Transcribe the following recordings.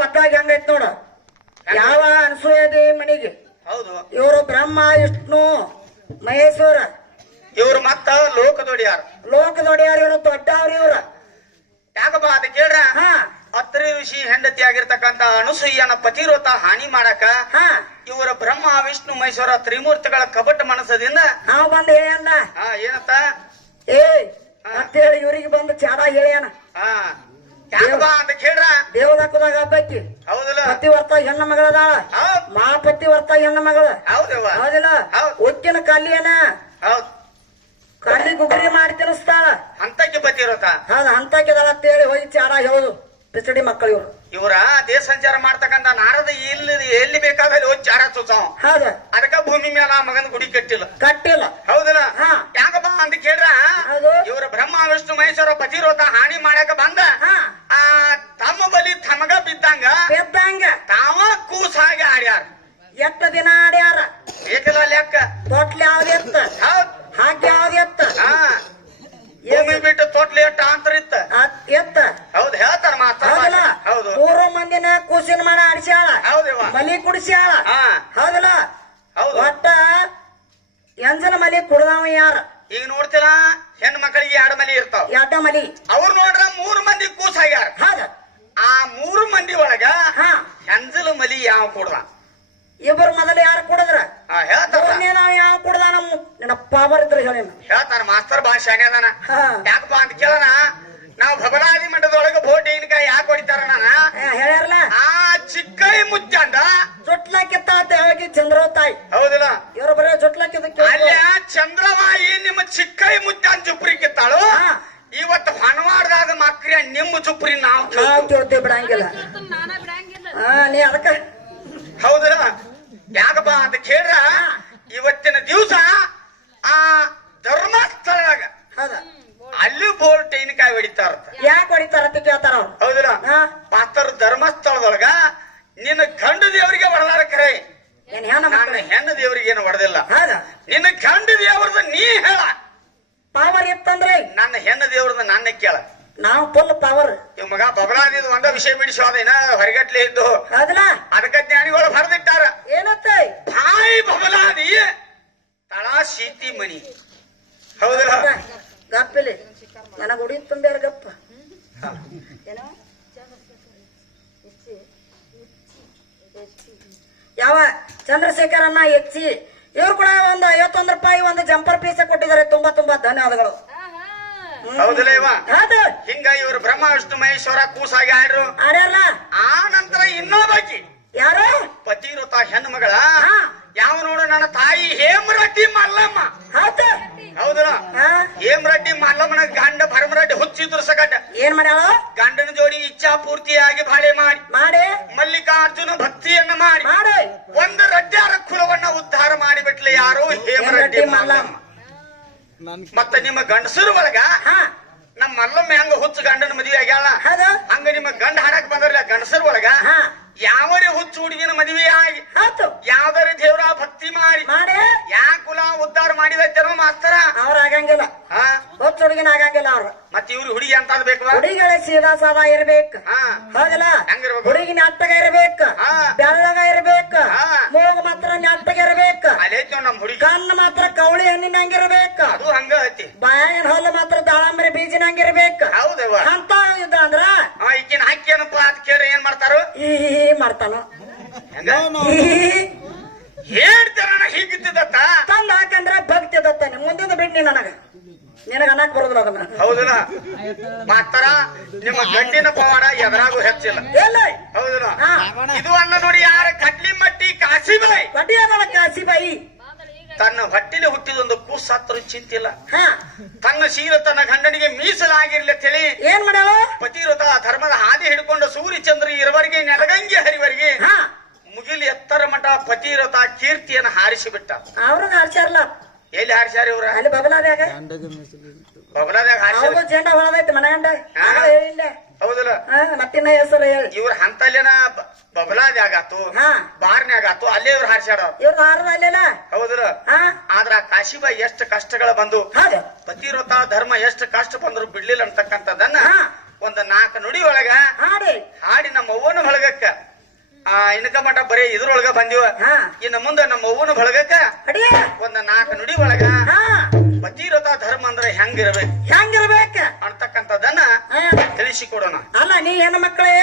ಪದ್ವಾಗಿ ಹಂಗೈತ್ ನೋಡ. ಯಾವ ಅನಸೂಯದಿ ಮಣಿಗೆ ಹೌದು ಇವರು ಬ್ರಹ್ಮ ವಿಷ್ಣು ಮಹೇಶ್ವರ ಇವ್ರು ಮತ್ತ ಲೋಕದೊಡಿಯಾರ ಲೋಕದೊಡೆಯಾರ ಇವರು ದೊಡ್ಡವ್ರ ಇವ್ರ. ಯಾಕಪ್ಪ ಅದ ಕೇಳ್ರ ಹಾ ಅತ್ರಿ ಋಷಿ ಹೆಂಡತಿ ಆಗಿರ್ತಕ್ಕಂತ ಅನುಸೂಯನ ಪತಿವ್ರತ ಹಾನಿ ಮಾಡಕ ಹಾ ಇವರ ಬ್ರಹ್ಮ ವಿಷ್ಣು ಮಹೇಶ್ವರ ತ್ರಿಮೂರ್ತಿಗಳ ಕಪಟ ಮನಸದಿಂದ ನಾವು ಬಂದು ಹೇಳ್ಯಾನ ಏನತ್ತ ಏ ಅಂತೇಳಿ ಇವ್ರಿಗೆ ಬಂದು ಚಾಡ ಹೇಳ್ಯಾನ. ಹಾ ಯಾಕಪ್ಪ ಅಂತ ಕೇಳ್ರ ದೇವದಕ್ಕದಾಗ ಹಬ್ಬಕ್ಕಿ ಹೌದಲ್ಲ ಪತಿವರ್ತ ಹೆಣ್ಣ ಮಗಳದಾಳ. ಹೌದ್ ಮಹಾಪತಿವರ್ತ ಹೆಣ್ಣ ಮಗಳ ಹೌದವ್ವ ಹೌದಿಲ್ಲ. ಹೌದ್. ಒಕ್ಕಿನ ಕಲ್ಲಿಯನ ಹೌದ್ ಕಲ್ಲಿ ಗುಗ್ರಿ ಮಾಡಿ ತಿನ್ನಿಸ್ತಾಳ. ಅಂತಕ್ಕೆ ಪತಿವ್ರತ ಹೌದು ಅಂತಕಿದಾಳ ಅಂತೇಳಿ ಹೋಗಿ ಚಾಡ ಹೇಳುದು ಪಿಚಡಿ ಮಕ್ಕಳು ಇವ್ರು. ಇವರ ದೇಶ ಸಂಚಾರ ಮಾಡ್ತಕ್ಕಂತ ನಾರದ ಎಲ್ಲಿ ಬೇಕಾದಲ್ಲಿ ಹೋಗಿ ಚಾರ ಚುಚಾವ ಹೌದು ಅದಕ್ಕ ಭೂಮಿ ಮೇಲೆ ಆ ಮಗನ ಗುಡಿ ಕಟ್ಟಿಲ್ಲ ಕಟ್ಟಿಲ್ಲ. ಹೌದಲ್ಲ ಹಾ. ಯಾಕಪ್ಪ ಅಂತ ಕೇಳ್ರ ಹೌದು. ಇವರ ಬ್ರಹ್ಮ ವಿಷ್ಣು ಮಹೇಶ್ವರ ಪತಿವ್ರತ ಹಾನಿ ಮಾಡಕ ಬಂದ ಹಾ ಆ ತಮ್ಮ ಬಲಿ ತಮಗ ಬಿದ್ದಂಗ ಬೆದ್ದಂಗ ತಾವ ಕೂಸಾಗಿ ಆಡ್ಯಾರ. ಎತ್ತ ದಿನ ಆಡ್ಯಾರ. ಏಕಲ್ಲ ಲೆಕ್ಕ ತೊಟ್ಲಿ ಯಾವ್ದು ಎತ್ತ ಹೌದ್ ಹಾಕಿ ಯಾವ್ದು ಎತ್ತ ಹಾ ಭೂಮಿ ಬಿಟ್ಟು ತೋಟ್ಲಿ ಎಟ್ಟ ಅಂತರ ಇತ್ತ ಎತ್ತ ಹೌದ್ ಹೇಳ್ತಾರ ಮಾಸ್ತರ ಹೌದಲ್ಲ. ಹೌದು 3 ಮಂದಿನ ಕೂಸಿನ ಮಾಡ ಆಡಿಸ್ಯಾಳ. ಹೌದವ್ವ ಮಲಿ ಕುಡಿಸ್ಯಾಳ. ಹಾ ಹೌದಲ್ಲ. ಹೌದು ಒಟ್ಟ ಎಂಜನ ಮಲಿ ಕುಡ್ದವ ಯಾರ ಈಗ ನೋಡ್ತೀರಾ ಹೆಣ್ಣು ಮಕ್ಕಳಿಗೆ 2 ಮಲಿ ಇರ್ತಾವ ಎಡ್ಡ ಮಲಿ. ಅವ್ರು ನೋಡ್ರ 3 ಮಂದಿ ಕೂಸಾಗ್ಯಾರ. ಹೌದ ಆ 3 ಮಂದಿ ಒಳಗ ಹಾ ಹೆಂಜಲು ಮಲಿ ಯಾವ ಕೊಡ್ದ ಇಬ್ಬರು ಮೊದಲು ಯಾರು ಕುಡದ್ರ ಹೇಳ್ತಾರ ನಾವ್ ಯಾವ ಕುಡ್ದ ನಮ್ಮ ನಿನ್ನ ಪಾವರ್ ಇದ್ರ ಹೇಳಿ. ಹೇಳ್ತಾರ ಮಾಸ್ತರ್ ಬಾ ಶಾನೆ ಅದಾನ ಹಾ ಯಾಕಪ್ಪ ಅಂತ ಕೇಳಣ ನಾವು ಭಬಲಾದಿ ಮಠದೊಳಗ ಬೋಟಿನಕಾಯಿ ಯಾಕೆ ಹೊಡಿತಾರ ನಾನ ಹೇಳ್ಯಾರಲ್ಲ ಆ ಚಿಕ್ಕೈ ಮುಚ್ಚಂದ ಜೊಟ್ಲಾಕಿತ್ತ ಅಂತ ಹೇಳಿ ಚಂದ್ರ ತಾಯಿ ಹೌದಿಲ್ಲ ಇವ್ರು ಬರೀ ಜೊಟ್ಲಾಕಿದ ಅಲ್ಲೇ ಚಂದ್ರವಾಯಿ ನಿಮ್ಮ ಚಿಕ್ಕೈ ಮುಚ್ಚನ್ ಚುಪ್ರಿ ಕಿತ್ತಾಳು ಇವತ್ತು ಹಣವಾಡ್ದಾಗ ಮಕ್ರಿಯ ನಿಮ್ಮ ಚುಪ್ರಿ ನಾವು ಕೇಳ್ತೇವೆ ಬಿಡಂಗಿಲ್ಲ. ನೀ ಅದಕ್ಕ ಹೌದಿಲ್ಲ ಯಾಕಪ್ಪ ಅಂತ ಕೇಳ್ರ ಇವತ್ತಿನ ದಿವಸ ಆ ಧರ್ಮಸ್ಥಳದಾಗ ಹೌದ ಅಲ್ಲಿ ಬೋರ್ ಟೈನ್ಕಾಯಿ ಹೊಡಿತಾರ. ಯಾಕೆ ಹೊಡಿತಾರ ಅಂತ ಕೇಳ್ತಾರ ಅವ್ರು. ಹೌದಿಲ್ಲ ಪಾತ್ರ ಧರ್ಮಸ್ಥಳದೊಳಗ ನಿನ್ನ ಗಂಡ ದೇವರಿಗೆ ಹೊಡೆದಾರ ಕರೆ ಏನ್ ಹೆಣ್ಣ ನಾನು ಮಕ್ಕಳು ಹೆಣ್ಣು ದೇವರಿಗೆ ಏನು ಹೊಡೆದಿಲ್ಲ. ಹೌದ ನಿನ್ನ ಗಂಡ ದೇವರದ ನೀ ಹೇಳ ಪವರ್ ಇತ್ತಂದ್ರೆ ನನ್ನ ಹೆಣ್ಣು ದೇವರದ ನನ್ನ ಕೇಳ. ನಾವು ಫುಲ್ ಪವರ್. ಇವ್ ಮಗ ಬಬಲಾದಿದ್ ಒಂದ ವಿಷಯ ಬಿಡಿಸೋದೇನ ಹೊರಗಟ್ಲೆ ಇದ್ದು ಹೌದಲ್ಲ ಅದಕ್ಕ ಜ್ಞಾನಿಗಳು ಬರೆದಿಟ್ಟಾರ. ಏನತ್ತ ಭಾಯಿ ಬಬಲಾದಿ ತಳ ಸೀತಿ ಮಣಿ. ಹೌದಿಲ್ಲ ಗಪ್ಪಿಲಿ ನನಗ ಉಡಿ ತುಂಬ್ಯಾರ ಗಪ್ಪ. ಯಾವ ಚಂದ್ರಶೇಖರನ್ನ ಹೆಚ್ಚಿ ಇವ್ರು ಕೂಡ ಒಂದು 51 ರೂಪಾಯಿ ಒಂದು ಜಂಪರ್ ಪೀಸ ಕೊಟ್ಟಿದ್ದಾರೆ. ತುಂಬಾ ತುಂಬಾ ಧನ್ಯವಾದಗಳು. ಹೌದಿಲ್ಲ ಇವ ಹೌದು ಹಿಂಗ ಇವ್ರು ಬ್ರಹ್ಮ ವಿಷ್ಣು ಮಹೇಶ್ವರ ಕೂಸಾಗಿ ಆಡ್ರು. ಆಡ್ಯಾರಲ್ಲ. ಆ ನಂತರ ಇನ್ನೊಬ್ಬಾಕಿ ಯಾರು ಪತಿವ್ರತ ಹೆಣ್ಣು ಮಗಳ ಹಾ ಯಾವ ನೋಡು ನನ್ನ ತಾಯಿ ಹೇಮರೆಡ್ಡಿ ಮಲ್ಲಮ್ಮ. ಹೌದ ಹೌದಲ್ಲ ಹೇಮರೆಡ್ಡಿ ಮಲ್ಲಮ್ಮನ ಗಂಡ ಭರಮರೆಡ್ಡಿ ಹುಚ್ಚಿದ್ರು ಸಗಟ ಏನ್ ಮಾಡ್ಯಾಳ ಗಂಡನ ಜೋಡಿ ಇಚ್ಛಾ ಪೂರ್ತಿಯಾಗಿ ಬಾಳೆ ಮಾಡಿ ಮಾಡಿ ಮಲ್ಲಿಕಾರ್ಜುನ ಭಕ್ತಿಯನ್ನ ಮಾಡಿ ಮಾಡಿ ಒಂದು ರಡ್ಡ್ಯಾರ ಕುಲವನ್ನ ಉದ್ಧಾರ ಮಾಡಿಬಿಟ್ಲೆ ಯಾರು ಹೇಮರೆಡ್ಡಿ ಮಲ್ಲಮ್ಮ. ಮತ್ತ ನಿಮ್ಮ ಗಂಡಸರು ಒಳಗ ಹಾ ನಮ್ಮ ಮಲ್ಲಮ್ಮ ಹೆಂಗ ಹುಚ್ಚು ಗಂಡನ ಮದುವೆ ಆಗ್ಯಾಳ ಹೌದ ಹಂಗ ನಿಮ್ಮ ಗಂಡ ಹಾಡಕ್ ಬಂದ್ರಲ್ಲ ಗಂಡಸರು ಒಳಗ ಹಾ ಯಾವರೇ ಹುಚ್ಚು ಹುಡುಗಿನ ಮದುವೆ ಆಗಿ ಹೌದು ಯಾವ್ದಾರ ದೇವರ ಭಕ್ತಿ ಮಾಡಿ ಮಾಡಿ ಯಾ ಕುಲ ಉದ್ಧಾರ ಮಾಡಿದ ಜನ್ಮ ಮಾಸ್ತರ ಅವ್ರ ಆಗಂಗಿಲ್ಲ. ಹೊತ್ತು ಹುಡುಗಿನ ಆಗಂಗಿಲ್ಲ ಅವ್ರು. ಮತ್ ಇವ್ರು ಹುಡುಗಿ ಅಂತ ಬೇಕು ಹುಡುಗಿಗಳ ಸೀದಾ ಸಾದಾ ಇರ್ಬೇಕು. ಹೌದಲ್ಲ ಹೆಂಗಿರ್ಬೇಕು ಹುಡುಗಿ ನೆಟ್ಟಗ ಇರ್ಬೇಕು ಬೆಳ್ಳಗ ಇರ್ಬೇಕು ಮೂಗು ಮಾತ್ರ ನೆಟ್ಟಗ ಇರ್ಬೇಕು ಅಲ್ಲೈತಿ ನಮ್ ಹುಡುಗಿ ಕಣ್ಣು ಮಾತ್ರ ಕವಳಿ ಹಣ್ಣಿನಂಗಿರ್ಬೇಕು ಅದು ಹಂಗ ಐತಿ ಬಾಯಿನ ಹಲ್ಲು ಮಾತ್ರ ದಾಳಂಬರಿ ಬೀಜಿನಂಗಿರ್ಬೇಕು. ಹೌದವ್ವ ಅಂತ ಇದ್ದ ಅಂದ್ರ ಈಕಿನ ಹಾಕಿ ಏನಪ್ಪ ಅದ್ ಕೇಳಿ ಏನ್ ಮಾಡ್ತಾರೋ ಈ ಮಾಡ್ತಾನು ಹೇಳ್ತಾರ ಹೀಗಿದ್ದತ್ತ ತಂದ ಹಾಕಂದ್ರ ಭಕ್ತಿ ದತ್ತಾನೆ ಮುಂದಿನ ಬಿಡ್ನಿ ನನಗ ನಿನಗ ಅನ್ನಕ್ ಬರೋದಿಲ್ಲ ಅದನ್ನ. ಹೌದಲ್ಲ ಮಾಸ್ತರ ನಿಮ್ಮ ಗಂಡಿನ ಪವಾಡ ಎದರಾಗೂ ಹೆಚ್ಚಿಲ್ಲ. ಎಲ್ಲ ಹೌದಲ್ಲ ಇದು ಅನ್ನ ನೋಡಿ ಯಾರ ಕಡ್ಲಿ ಮಟ್ಟಿ ಕಾಸಿಬಾಯಿ ಕಟಿಯಾದ ಕಾಸಿಬಾಯಿ ತನ್ನ ಹೊಟ್ಟಿಲೆ ಹುಟ್ಟಿದೊಂದು ಕೂಸತ್ರು ಚಿಂತಿಲ್ಲ. ಹಾ ತನ್ನ ಶೀಲ ತನ್ನ ಗಂಡನಿಗೆ ಮೀಸಲಾಗಿರ್ಲಿ ತಿಳಿ ಏನ್ ಮಾಡ್ಯಾಳ ಪತಿವ್ರತ ಧರ್ಮದ ಹಾದಿ ಹಿಡ್ಕೊಂಡು ಸೂರ್ಯ ಚಂದ್ರ ಇರುವರೆಗೆ ನೆಲಗಂಗೆ ಹರಿವರೆಗೆ ಹಾ ಮುಗಿಲು ಎತ್ತರ ಮಠ ಪತಿವ್ರತ ಕೀರ್ತಿಯನ್ನು ಹಾರಿಸಿ ಬಿಟ್ಟ. ಅವ್ರನ್ನ ಹಾರ್ಸ್ಯಾರಲ್ಲ ಎಲ್ಲಿ ಹಾರಿಸ್ಯಾರ ಇವ್ರ ಅಲ್ಲಿ ಬಬಲಾದ್ಯಾಗ ಬಬಲಾದಾಗ ಹಾರಿಸ್ಯಾರ. ಅವ್ರು ಜೆಂಡ ಹೊಳದೈತಿ ಮನಗಂಡ ಹೇಳಿಲ್ಲ. ಹೌದಲ್ಲ ಮತ್ತಿನ್ನ ಹೆಸರು ಹೇಳಿ ಇವ್ರ ಹಂತಲ್ಲೇನ ಬಬಲಾದ್ಯಾಗಾತು ಹಾ ಬಾರ್ನ್ಯಾಗಾತು ಅಲ್ಲೇ ಇವ್ರು ಹಾರಿಸ್ಯಾರ. ಇವ್ರದ್ದು ಹಾರದ ಅಲ್ಲೆಲ್ಲ ಹೌದಲ್ಲ ಹಾ ಆದ್ರ ಕಾಶಿಬಾಯಿ ಎಷ್ಟು ಕಷ್ಟಗಳು ಬಂದು ಹೌದು ಪತಿವ್ರತ ಧರ್ಮ ಎಷ್ಟು ಕಷ್ಟ ಬಂದ್ರು ಬಿಡ್ಲಿಲ್ಲ ಅಂತಕ್ಕಂಥದ್ದನ್ನ ಹಾ ಒಂದ್ 4 ನುಡಿ ಒಳಗ ಹಾಡಿ ಹಾಡಿ ನಮ್ಮ ಅವ್ವನ ಬಳಗಕ್ಕ ಇನ್ಕ ಮಟ ಬರೀ ಇದ್ರೊಳಗ ಬಂದಿವ ಹಾ ಇನ್ನು ಮುಂದೆ ನಮ್ಮ ಅವ್ವನ ಬಳಗಕ್ಕ ಅಡಿ ಒಂದ್ 4 ನುಡಿ ಒಳಗ ಹಾ ಪತಿವ್ರತ ಧರ್ಮ ಅಂದ್ರೆ ಹೆಂಗಿರ್ಬೇಕು ಹೆಂಗಿರ್ಬೇಕ ಅಂತಕ್ಕಂಥದ್ದನ್ನ ತಿಳಿಸಿಕೊಡೋಣ. ಅಲ್ಲ ನೀ ಹೆಣ್ಣು ಮಕ್ಕಳೇ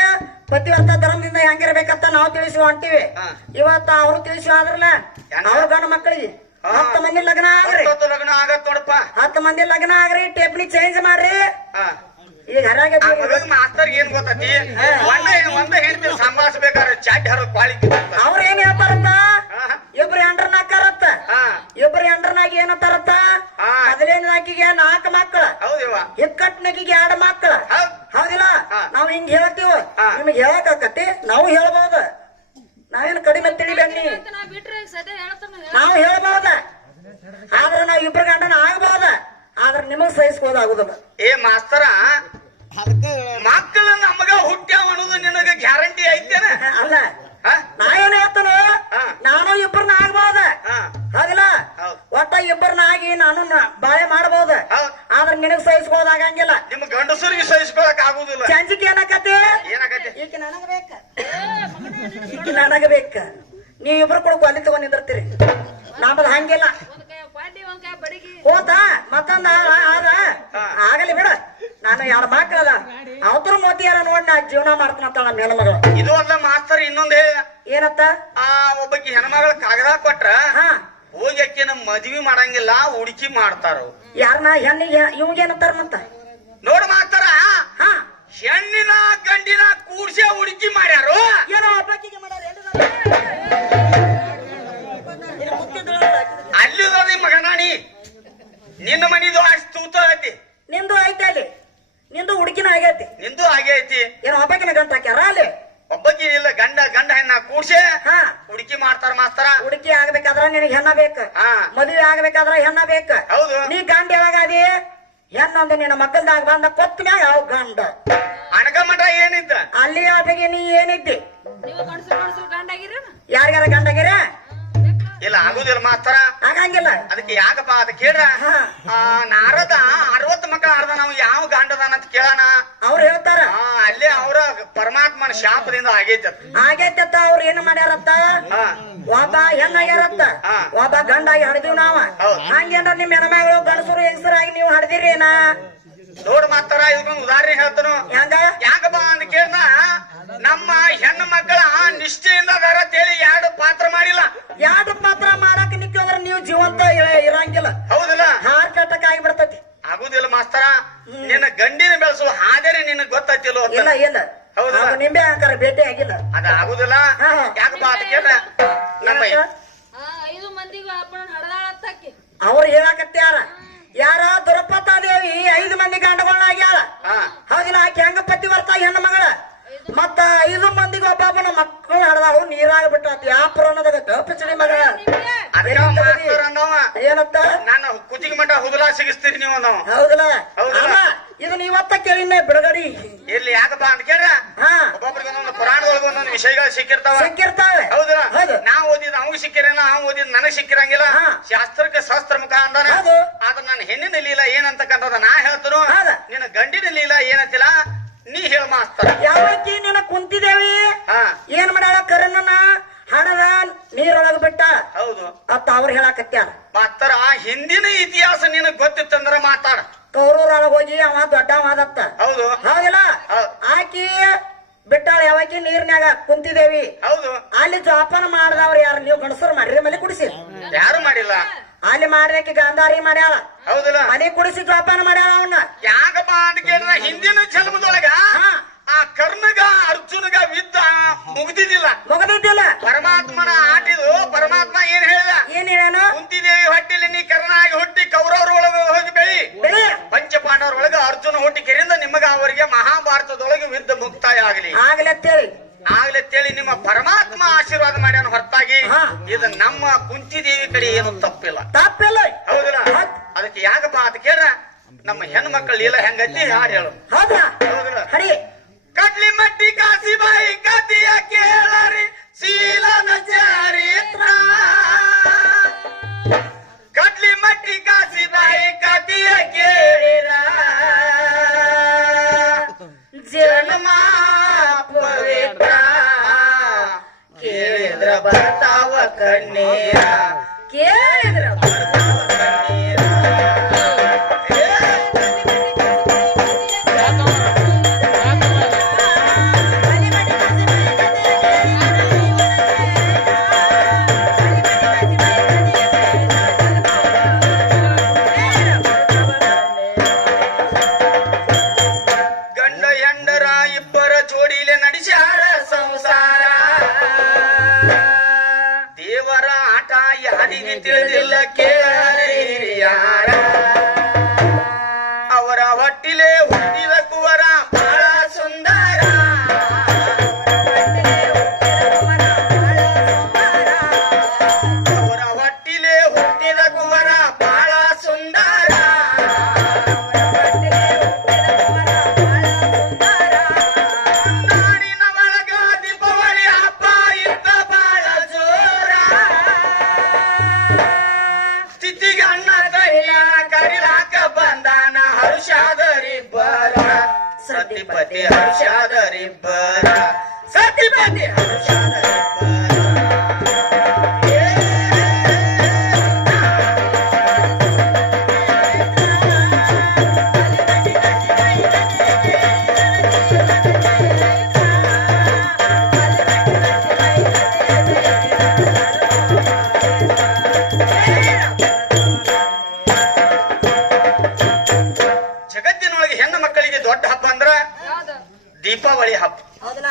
ಪತಿವ್ರತ ಧರ್ಮದಿಂದ ಹೆಂಗಿರ್ಬೇಕಂತ ನಾವು ತಿಳಿಸಿ ಹೊಂಟಿವಿ. ಇವತ್ತ ಅವ್ರು ತಿಳಿಸಿ ಆದ್ರಲ್ಲ ಅವ್ರ ಗಂಡ ಮಕ್ಕಳಿಗೆ 10 ಮಂದಿ ಲಗ್ನ ಆಗ್ರಿ, ಲಗ್ನ ಆಗತ್ ನೋಡಪ್ಪ. 10 ಮಂದಿ ಲಗ್ನ ಆಗ್ರಿ, ಟೇಪ್ನಿ ಚೇಂಜ್ ಮಾಡ್ರಿ. ಈಗ ಹರಾಗ ಮಾಸ್ತರ್ ಏನ್ ಗೊತ್ತತಿ, ಒಂದ ಹೆಂಡತಿ ಸಂಭಾಳಿಸ್ಬೇಕಾದ್ರೆ ಚಾಟಿ ಹರ ಕ್ವಾಲಿಟಿ ಅವ್ರ ಏನ್ ಹೇಳ್ತಾರಂತ, ಇಬ್ರು ಎಂಡ್ರನ್ನ ಹಾಕಾರತ್ತ, ಇಬ್ರು ಎಂಡ್ರನಾಗ ಏನಂತಾರತ್ತ, ಮೊದಲನೇಕಿಗೆ 4 ಮಕ್ಕಳು, ಹೌದಿವ ಇಕ್ಕಟ್ನಾಗಿಗೆ 2 ಮಕ್ಕಳು. ಹೌದಿಲ್ಲ? ನಾವ್ ಹಿಂಗ್ ಹೇಳ್ತೀವ, ನಿಮ್ಗೆ ಹೇಳಕ್ ಆಕತಿ, ನಾವು ಹೇಳ್ಬಹುದು. ನಾವೇನು ಕಡಿಮೆ ತಿಳಿಬೇಕಿ, ನಾವು ಹೇಳ್ಬಹುದ. ಆದ್ರೆ ನಾವ್ ಇಬ್ರು ಗಂಡನ ಆಗ್ಬಹುದ, ಆದ್ರೆ ನಿಮಗ್ ಸಹಿಸ್ಕೋದಾಗುದಿಲ್ಲ. ಏ ಮಾಸ್ತರ, ಮಕ್ಕಳು ನಮಗ ಹುಟ್ಟ್ಯಾವ ಅನ್ನೋದು ನಿನಗ ಗ್ಯಾರಂಟಿ ಐತೇನ? ಅಲ್ಲ, ನಾ ಏನ್ ಹೇಳ್ತಾನ, ನಾನು ಇಬ್ಬರನ್ನ ಆಗ್ಬಹುದ. ಹೌದಿಲ್ಲ? ಒಟ್ಟ ಇಬ್ಬರನ್ನ ಆಗಿ ನಾನು ಬಾಳೆ ಮಾಡಬಹುದ, ಆದ್ರೆ ನಿನಗ್ ಸಹಿಸ್ಕೋದಾಗಂಗಿಲ್ಲ. ನಿಮ್ ಗಂಡಸರಿಗೆ ಸಹಿಸ್ಕೊಳಕ್ ಆಗುದಿಲ್ಲ. ಚಂಜಿಕೆ ಏನಕತಿ, ಈಕೆ ನನಗ ಬೇಕ, ಈಕೆ ನನಗ ಬೇಕ. ನೀವ್ ಇಬ್ರು ಕೂಡ ಕೊಲ್ಲಿ ತಗೊಂಡ್ ನಿಂದಿರ್ತೀರಿ, ನಮ್ಮದ್ ಹಂಗಿಲ್ಲ. ಹೋತಾ ಮತ್ತೊಂದ ಆದ ಆಗಲಿ ಬಿಡ. ನಾನು 2 ಮಕ್ಕಳದ ಅವತರ ಮೋತಿಯಾರ ನೋಡ್ ನಾ ಜೀವನ ಮಾಡ್ತಾನಂತ ನಮ್ಮ ಹೆಣ್ಮಗಳು. ಇದು ಅಲ್ಲ ಮಾಸ್ತರ್, ಇನ್ನೊಂದೇ ಏನತ್ತ, ಒಬ್ಬಕಿ ಹೆಣ್ಮಗಳ ಕಾಗದ ಕೊಟ್ರ ಹೋಗಿ ಅಕ್ಕಿನ ಮದ್ವಿ ಮಾಡಂಗಿಲ್ಲ, ಹುಡುಕಿ ಮಾಡ್ತಾರ. ಯಾರನ್ನ ಹೆಣ್ಣಿಗೆ ಇವಂಗ ಏನಂತಾರ ಮತ್ತ ನೋಡ ಮಾಸ್ತರ, ಹೆಣ್ಣಿನ ಗಂಡಿನ ಕೂಡ್ಸೆ ಹುಡುಕಿ ಮಾಡ್ಯಾರು. ಏನೋ ಒಬ್ಬಕಿಗೆ ಮಾಡ್ಯಾರ, ಅಲ್ಲಿ ಮಗನಾಣಿ ನಿನ್ನ ಮನಿದು ಅಷ್ಟು ತೂತ ಐತಿ, ನಿಂದು ಐತೆ, ಅಲ್ಲಿ ನಿಂದು ಹುಡುಕಿನ ಆಗೈತಿ, ನಿಂದು ಹಾಗೆ ಐತಿ. ಏನೋ ಒಬ್ಬಕಿನ ಗಂಟ ಹಾಕ್ಯಾರ ಅಲ್ಲಿ. ಒಬ್ಬಕಿ ಇಲ್ಲ, ಗಂಡ ಹೆಣ್ಣ ಕೂಡ್ಸೆ ಹುಡುಕಿ ಮಾಡ್ತಾರ ಮಾಸ್ತರ. ಹುಡುಕಿ ಆಗ್ಬೇಕಾದ್ರ ನಿನಗೆ ಹೆಣ್ಣ ಬೇಕ, ಮದುವೆ ಆಗ್ಬೇಕಾದ್ರ ಹೆಣ್ಣ ಬೇಕ. ಹೌದು. ನೀ ಗಂಡ ಯಾವಾಗ ಅದಿ, ಹೆಣ್ಣೊಂದು ನಿನ್ನ ಮಕ್ಕಳದಾಗ ಬಂದ ಕೊತ್ತ ಮ್ಯಾಗ ಯಾವ ಗಂಡ ಅಣಗ ಮಠ ಏನಿದ್ದ ಅಲ್ಲಿ ಆಟಗೆ ನೀ ಏನಿದ್ದಿ, ಯಾರ್ಯಾರ ಗಂಡಗಿರ ಇಲ್ಲ ಆಗುದಿಲ್ಲ ಮಾಸ್ತರ, ಆಗಂಗಿಲ್ಲ. ಅದಕ್ಕೆ ಯಾಕಪ್ಪ ಅದ ಕೇಳ್ರ, ನಾರದ 60 ಮಕ್ಕಳ ಆಡ್ದ, ನಾವು ಯಾವ ಗಂಡದಾನ ಅಂತ ಕೇಳೋಣ. ಅವ್ರು ಹೇಳ್ತಾರ ಅಲ್ಲೇ ಅವ್ರ ಪರಮಾತ್ಮನ ಶಾಪದಿಂದ ಆಗೈತ ಆಗೈತತ್ತ. ಅವ್ರು ಏನು ಮಾಡ್ಯಾರತ್ತ, ಒಬ್ಬ ಹೆಣ್ಣಾಗ್ಯಾರತ್ತ, ಒಬ್ಬ ಗಂಡಾಗಿ ಹಡ್ದಿವ್ ನಾವ. ಹಂಗೇನ್ರ ನಿಮ್ ಹೆಣ್ಮಗಳು ಗಂಡಸರು ಹೆಂಗಸರಾಗಿ ನೀವು ಹಡ್ದಿರೇನ? ನೋಡ್ ಮಾಸ್ತರ, ಇದಕ್ಕೊಂದು ಉದಾಹರಣೆ ಹೇಳ್ತಾನು. ಹೆಂಗ ಯಾಕಪ್ಪ ಅಂತ ಕೇಳ್ನ, ನಮ್ಮ ಹೆಣ್ಣು ಮಕ್ಕಳ ನಿಷ್ಠೆಯಿಂದ ಅದಾರ ತೇಳಿ 2 ಪಾತ್ರ ಮಾಡಿಲ್ಲ. 2 ಪಾತ್ರ ಮಾಡಕ್ ನಿಕ್ಕಂದ್ರ ನೀವು ಜೀವಂತ ಇರಂಗಿಲ್ಲ. ಹೌದಿಲ್ಲ? ಹಾರ್ಟ್ ಅಟ್ಯಾಕ್ ಆಗಿಬಿಡ್ತತಿ. ಆಗುದಿಲ್ಲ ಮಾಸ್ತರ, ನಿನ್ನ ಗಂಡಿನ ಬೆಳೆಸುವ ಹಾದೇರಿ ನಿನಗ್ ಗೊತ್ತಾಯ್ತಿಲ್ಲ. ಇಲ್ಲ ಇಲ್ಲ, ಹೌದಲ್ಲ? ನಿಂಬೆ ಅಂಕಾರ ಭೇಟಿ ಆಗಿಲ್ಲ, ಅದ ಆಗುದಿಲ್ಲ. ಯಾಕಪ್ಪ ಅಂತ ಕೇಳ್ರ, ನಮ್ಮ 5 ಮಂದಿಗೂ ಅಪ್ಪನ ಹಡದಾಳತ್ತಾಕಿ ಅವ್ರು ಹೇಳಕತ್ಯಾರ, ಯಾರ ದ್ರೌಪದಾದೇವಿ 5 ಮಂದಿ ಗಂಡಗಳನ್ನ ಆಗ್ಯಾಳ. ಹೌದಿಲ್ಲ? ಆಕೆ ಹೆಂಗ ಪತಿವರ್ತ ಹೆಣ್ಣು ಮಗಳ, ಮತ್ತ 5 ಮಂದಿಗೂ ಒಬ್ಬೊಬ್ಬನ ಮಕ್ಕಳು ಹಡದಾವು, ನೀರಾಗ ಬಿಟ್ಟ ಯಾವ ಪುರಾಣದಾಗ ಪಿಚಡಿ ಮಗಳ ಏನತ್ತ, ನಾನು ಕುತ್ತಿಗೆ ಮಠ ಹುದಲಾ ಸಿಗಿಸ್ತೀರಿ ನೀವು ನಾವು. ಹೌದಲ್ಲ? ಇದನ್ನ ಇವತ್ತ ಕೇಳಿನ ಬಿಡುಗಡಿ ಇಲ್ಲಿ ಯಾಕಪ್ಪ ಅಂತ ಕೇಳ್ರ, ಒಬ್ಬೊಬ್ರಿಗೆ ಒಂದೊಂದು ಪುರಾಣದೊಳಗೆ ಒಂದೊಂದು ವಿಷಯಗಳು ಸಿಕ್ಕಿರ್ತಾವೆ. ಹೌದಲ್ಲ? ನಾವ್ ಓದಿದ್ ಅವಂಗ್ ಸಿಕ್ಕಿರೇನ, ಅವ್ ಓದಿದ್ ನನಗ್ ಸಿಕ್ಕಿರಂಗಿಲ್ಲ. ಶಾಸ್ತ್ರಕ್ಕೆ ಶಾಸ್ತ್ರ ಮುಖ ಅಂದಾನ. ಆದ್ರ ನನ್ನ ಹೆಣ್ಣಿನ ಲೀಲ ಏನಂತಕ್ಕಂಥದ ನಾ ಹೇಳ್ತನು, ನಿನ್ನ ಗಂಡಿನ ಲೀಲ ಏನಂತಿಲ್ಲ ನೀ ಹೇಳ ಮಾಸ್ತರ. ಯಾವಕ್ಕಿ ನಿನ್ನ ಕುಂತಿದೇವಿ ಏನ್ ಮಾಡ್ಯಾಳ, ಕರನ್ನ ಹಣದ ನೀರೊಳಗ ಬಿಟ್ಟ. ಹೌದು ಅತ್ತ ಅವ್ರು ಹೇಳಕತ್ಯಾರ ಮಾಸ್ತರ. ಹಿಂದಿನ ಇತಿಹಾಸ ನಿನಗ್ ಗೊತ್ತಿತ್ತಂದ್ರ ಮಾತಾಡ. ಕೌರೂರೊಳಗ ಹೋಗಿ ಅವ ದೊಡ್ಡವಾದತ್ತ. ಹೌದು. ಹೌದಿಲ್ಲ? ಆಕಿ ಬಿಟ್ಟಾಳ ಯಾವಾಕಿ ನೀರ್ನ್ಯಾಗ ಕುಂತಿದೇವಿ. ಹೌದು. ಅಲ್ಲಿ ಜೋಪಾನ ಮಾಡ್ದವ್ರು ಯಾರು, ನೀವು ಗಂಡಸರು ಮಾಡ್ರಿ, ಮನೆ ಕುಡಿಸಿ. ಯಾರು ಮಾಡಿಲ್ಲ. ಅಲ್ಲಿ ಮಾಡ್ದಕ್ಕೆ ಗಾಂಧಾರಿ ಮಾಡ್ಯಾಳ. ಹೌದಲ್ಲ? ಮನೆ ಕುಡಿಸಿ ಜೋಪಾನ ಮಾಡ್ಯಾಳ ಅವನ್ನ. ಯಾಕಪ್ಪ ಅಂತ ಕೇಳಿದ್ರ, ಹಿಂದಿನ ಜನ್ಮದೊಳಗ ಆ ಕರ್ಣಗ ಅರ್ಜುನಗ ಯುದ್ಧ ಮುಗ್ದಿದ್ದಿಲ್ಲ. ಪರಮಾತ್ಮನ ಆಟಿದು ಪರಮಾತ್ಮ ಏನ್ ಹೇಳಿದ, ಏನ್ ಹೇಳ, ಕುಂತಿದೇವಿ ಹೊಟ್ಟಿಲಿ ನೀ ಕರ್ಣಾಗಿ ಹುಟ್ಟಿ ಕೌರವ್ರ ಒಳಗ ಹೋಗಿ ಬೆಳಿ, ಪಂಚಪಾಂಡವ್ರ ಒಳಗ ಅರ್ಜುನ ಹುಟ್ಟಿಕೆರಿಂದ ನಿಮಗ ಅವರಿಗೆ ಮಹಾಭಾರತದೊಳಗೆ ಯುದ್ಧ ಮುಕ್ತಾಯ ಆಗಲಿ ಆಗ್ಲತ್ತೇಳಿ ನಿಮ್ಮ ಪರಮಾತ್ಮ ಆಶೀರ್ವಾದ ಮಾಡ್ಯಾನ ಹೊರತಾಗಿ ಇದು ನಮ್ಮ ಕುಂತಿದೇವಿ ಕಡೆ ಏನು ತಪ್ಪಿಲ್ಲ. ಹೌದಿಲ್ಲ? ಅದಕ್ಕೆ ಯಾಕಪ್ಪ ಅಂತ ಕೇಳ್ರ, ನಮ್ಮ ಹೆಣ್ಣು ಮಕ್ಕಳು ಇಲ್ಲ ಹೆಂಗತಿ ಹಾಡು ಹೇಳು. ಹೌದಿಲ್ಲ? ಕಡ್ಲಿ ಮಟ್ಟಿ ಕಾಸಿಬಾಯಿ ಕತಿಯ ಕೇಳರಿ ಶೀಲನ ಚರಿತ್ರ, ಕಡ್ಲಿ ಮಟ್ಟಿ ಕಾಸಿಬಾಯಿ ಕತಿಯ ಕೇಳಿರ ಬರ್ತಾವ ಕಣ್ಣೀರ ಕೇಳಿದ್ರ ಬರ್ತಾವ ಕಣ್ಣೀರ ಗಂಡ ಹೆಂಡರ ಇಬ್ಬರ ಜೋಡಿಲೆ ನಡೆಸ್ಯಾರ ಸಂಸಾರ ದೇವರ ಆಟ ಯಾರಿಗೆ ತಿಳಿದಿಲ್ಲ ಕೇಳಾರೆ ಹಿರಿಯಾರ ಅವರ ಹೊಟ್ಟಿಲೆ ಹುಟ್ಟಿದ ಕುವರ ಬಹಳ ಸುಂದರ ಅವರ ಹೊಟ್ಟಿಲೆ ಹುಟ್ಟಿದ ಕುವರ ಬಹಳ ಸುಂದರ ನಾಡಿನ ಒಳಗ ದೀಪಾವಳಿ ಹಬ್ಬ ಇದ್ದ ಬಹಳ ಜೋರ ಸ್ಥಿತಿಗೆ ಅಣ್ಣ ಕೈಯ ಕರಿಲಾಕ ಬಂದಾನ ಹರ್ಷಾದರಿಬ್ಬರ ಸತಿಪತಿ ಹರ್ಷಾದರಿಬ್ಬರ ಸತಿಪತಿ ಹರ್ಷಾದರಿಬ್ಬರ ಜಗತ್ತಿನೊಳಗೆ ಹೆಣ್ಣು ಮಕ್ಕಳಿಗೆ ದೊಡ್ಡ ಹಬ್ಬ ಅಂದ್ರ ಯಾವ್ದು ದೀಪಾವಳಿ ಹಬ್ಬ. ಹೌದಲ್ಲ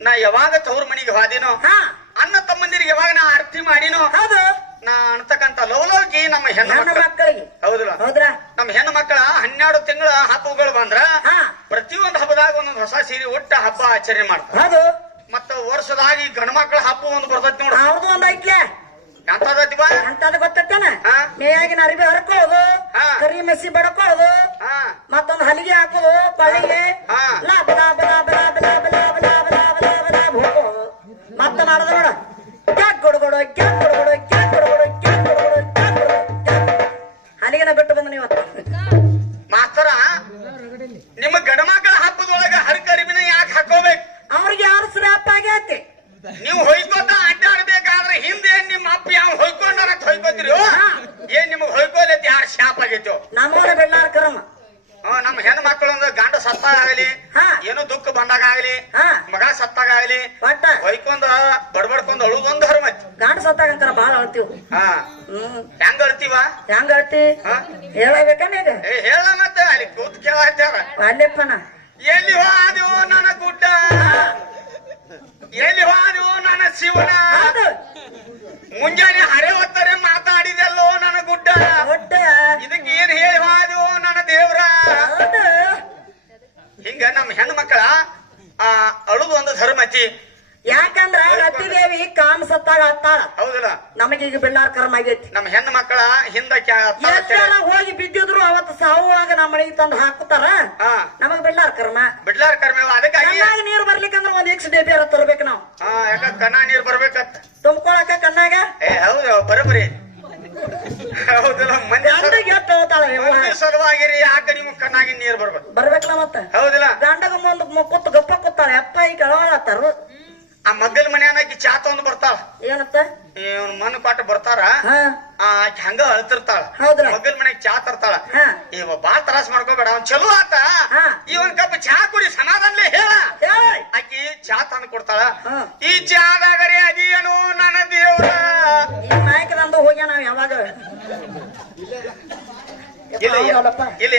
ನಾ ಯಾವಾಗ ತವ್ರ ಮನಿಗೆ ಹೋದಿನೋ ಹಾ ಅಣ್ಣ ತಮ್ಮಂದಿರಿಗೆ ಯಾವಾಗ ನಾ ಆರತಿ ಮಾಡಿನೋ ಹೌದು ನಾ ಅನ್ತಕ್ಕಂತ ಲವಲವಿಕೆ ನಮ್ಮ ಹೆಣ್ಣು ನನ್ನ ಮಕ್ಕಳು ಮಕ್ಕಳಿಗೆ ಹೌದಲ್ಲ ಹೌದ್ರಾ ನಮ್ಮ ಹೆಣ್ಣು ಮಕ್ಕಳ 12 ತಿಂಗಳ ಹಬ್ಬಗಳು ಬಂದ್ರ ಹಾ ಪ್ರತಿಯೊಂದು ಹಬ್ಬದಾಗ ಒಂದೊಂದು ಹೊಸ ಸೀರೆ ಉಟ್ಟ ಹಬ್ಬ ಆಚರಣೆ ಮಾಡ್ತಾರ. ಹೌದು ಮತ್ತ ವರ್ಷದಾಗ ಈ ಗಂಡ ಮಕ್ಕಳ ಹಬ್ಬ ಒಂದು ಬರ್ತೈತಿ ನೋಡ ಅವ್ರದ್ದು ಒಂದ್ ಐಕ್ಲೆ ಎಂತದತಿವ ಅಂತದ ಗೊತ್ತೇನ ಹಾ. ಮೇಯಾಗಿನ ಅರಿಬಿ ಹರ್ಕೊಳ್ಳೋದು ಹಾ. ಕರಿ ಮೆಸ್ಸಿ ಬಡ್ಕೊಳ್ಳೋದು ಹಾ ಮತ್ತೊಂದು ಹಲಿಗೆ ಹಾಕೋದು ಕೊಳ್ಳಿಗೆ ಹಾ. ಲಾಬ ಲಾಬ ಲಾಬ ಲಾಬ ಲಾಬ ಲಾಬ ಲಾಬ ಲಾಬ ಲಾಬ ಲಾಬ ಹೋಗೋದು ಮತ್ತೆ ಮಾಡೋದು ನೋಡ ಕ್ಯಾಕ್ ಕೊಡ್ಕೊಡು ಕ್ಯಾಕ್ ಕೊಡ್ಕೊಡು ಕ್ಯಾಕ್ ಕೊಡ್ಕೊಡು ಕ್ಯಾಕ್ ಕೊಡ್ಕೊಡು ಕ್ಯಾಕ್ ಕೊಡ್ಕೊಡು ಹಲಿಗೆನ ಬಿಟ್ಟು ಬಂದ ನೀವು ಮಾಸ್ತರ ನಿಮ್ಮ ಗಂಡ ಮಕ್ಕಳ ಹಬ್ಬದೊಳಗ ಹರಕರಿಬಿನ ಯಾಕೆ ಹಾಕೋಬೇಕು? ಅವ್ರಿಗೆ ಯಾರು ಸ್ರಾಪ್ ಆಗೈತಿ ನೀವು ಹೊಯ್ಕೋತ ಅಡ್ಡಾಡ್ಬೇಕಾದ್ರೆ ಹಿಂದೆ ನಿಮ್ಮ ಅಪ್ಪ ಯಾವ ಹೊಯ್ಕೊಂಡಾರ ಹೊಯ್ಕೋತೀರಿ ಏನ್ ನಿಮಗ್ ಹೊಯ್ಕೋಲೈತಿ ಯಾರು ಶಾಪ್ ಆಗೈತೋ ನಮ್ಮವರ ಬೆಳ್ಳಾರ ಕರಮ್ಮ ನಮ್ಮ ಹೆಣ್ಣು ಮಕ್ಕಳೊಂದು ಗಂಡ ಸತ್ತಾಗಲಿ ಹಾ. ಏನೋ ದುಃಖ ಬಂದಾಗ ಆಗ್ಲಿ ಹಾ ಮಗ ಸತ್ತಾಗಲಿ ಒಟ್ಟ ಹೊಯ್ಕೊಂಡ ಬಡ್ಬಡ್ಕೊಂಡ್ ಅಳುದೊಂದು ಹರಮತಿ. ಗಾಂಡ ಸತ್ತಾಗಂಕರ ಬಾಳ ಅಳ್ತೀವ್ ಹಾ ಹೆಂಗ ಅಳ್ತೀವ ಹೆಂಗ ಅಳ್ತಿ ಹಾ? ಹೇಳಬೇಕನ ಈಗ ಏ ಹೇಳ ಮತ್ತೆ ಅಲ್ಲಿ ಕೂತ್ ಕೇಳಾಚಾರ ಅಲ್ಲೆಪ್ಪನ ಎಲ್ಲಿ ಹೋದೆವು ನನ್ನ ಗುಡ್ಡ ಎಲ್ಲಿ ಹೋದೆವು ನನ್ನ ಶಿವನ ಹೌದು ಮುಂಜಾನೆ ಹರೆ ಹೊತ್ತರೆ ಮಾತಾಡಿದೆಲ್ಲೋ ನನ್ನ ಗುಡ್ಡ ಒಟ್ಟ ಇದಕ್ಕೆ ಏನ್ ಹೇಳಿ ಹೋದೆವು ನನ್ನ ದೇವ್ರ ಹೌದು ಹಿಂಗ ನಮ್ಮ ಹೆಣ್ಣು ಮಕ್ಕಳ ಅಳುದು ಒಂದು ಧರ್ಮತಿ. ಯಾಕಂದ್ರ ರತಿದೇವಿ ಕಾಮ ಸತ್ತಾಗ ಹತ್ತಾಳ ಹೌದಲ್ಲ ನಮಗೀಗ ಬೆಳ್ಳಾರ ಕರ್ಮ ಆಗೈತಿ ನಮ್ಮ ಹೆಣ್ಣು ಮಕ್ಕಳ ಹಿಂದ ಎಷ್ಟೆಲ್ಲ ಹೋಗಿ ಬಿದ್ದಿದ್ರು ಅವತ್ತು ಸಾವುವಾಗ ನಮ್ಮ ಮನೆಗೆ ತಂದು ಹಾಕುತ್ತಾರ ನಮಗ್ ಬೆಳ್ಳಾರ ಕರ್ಮ ಬಿಡ್ಲಾರ ಕರ್ಮೇವ ಅದಕ್ಕಾಗಿ ಕಣ್ಣಾಗ ನೀರು ಬರ್ಲಿಕ್ಕಂದ್ರ ಒಂದ್ ಎಕ್ಸ್ ಡೇಬಿ ತರ್ಬೇಕು ನಾವು ಯಾಕ ಕಣ್ಣ ನೀರ್ ಬರ್ಬೇಕತ್ತ ತುಂಬ್ಕೊಳಕ ಕಣ್ಣಾಗ ಏ ಹೌದು ಬರಬರಿ ಹೌದಲ್ಲ ಗಂಡಗ್ ಎಟ್ಟು ಹೋಗ್ತಾಳ ಮಂದಿ ಸಲುವಾಗಿರಿ ಯಾಕ ನಿಮ್ ಕಣ್ಣಾಗಿ ನೀರ್ ಬರ್ಬೇಕು ಬರ್ಬೇಕಲ್ಲ ಮತ್ತ ಹೌದಿಲ್ಲ ಗಂಡಗ ಮುಂದ್ ಕೂತ್ ಗಪ್ಪ ಕೂತಾಳ ಅಪ್ಪ ಈ ಕೆಳವಳತ್ತಾರ ಆ ಮಗ್ಗಲ್ ಮನ್ಯಾನಾಕಿ ಚಾ ತಗೊಂಡ್ ಬರ್ತಾಳ ಏನತ್ತ ಇವ್ನ ಮಣ್ಣು ಕೊಟ್ಟು ಬರ್ತಾರ ಹಾ ಆಕಿ ಹಂಗ ಅಳ್ತಿರ್ತಾಳ ಹೌದ್ರ ಮಗ್ಗಲ್ ಮನ್ಯಾಗ ಚಾ ತರ್ತಾಳ ಹಾ ಇವ ಬಾಳ್ ತ್ರಾಸ ಮಾಡ್ಕೋಬೇಡ ಅವ್ನ್ ಚಲೋ ಆತ ಹಾ. ಈ ಒಂದ್ ಕಪ್ ಚಾ ಕುಡಿ ಸಮಾಧಾನ್ಲೆ ಹೇಳ ಏಯ್! ಆಕಿ ಚಾ ತಂದು ಕೊಡ್ತಾಳ ಹಾ. ಈ ಚಾದಾಗರೆ ಅದಿಯನು ನನ್ನ ದೇವ್ರ ಈ ನಾಯಕರಂದು ಹೋಗ್ಯ ನಾವ್ ಯಾವಾಗ ಇಲ್ಲಿ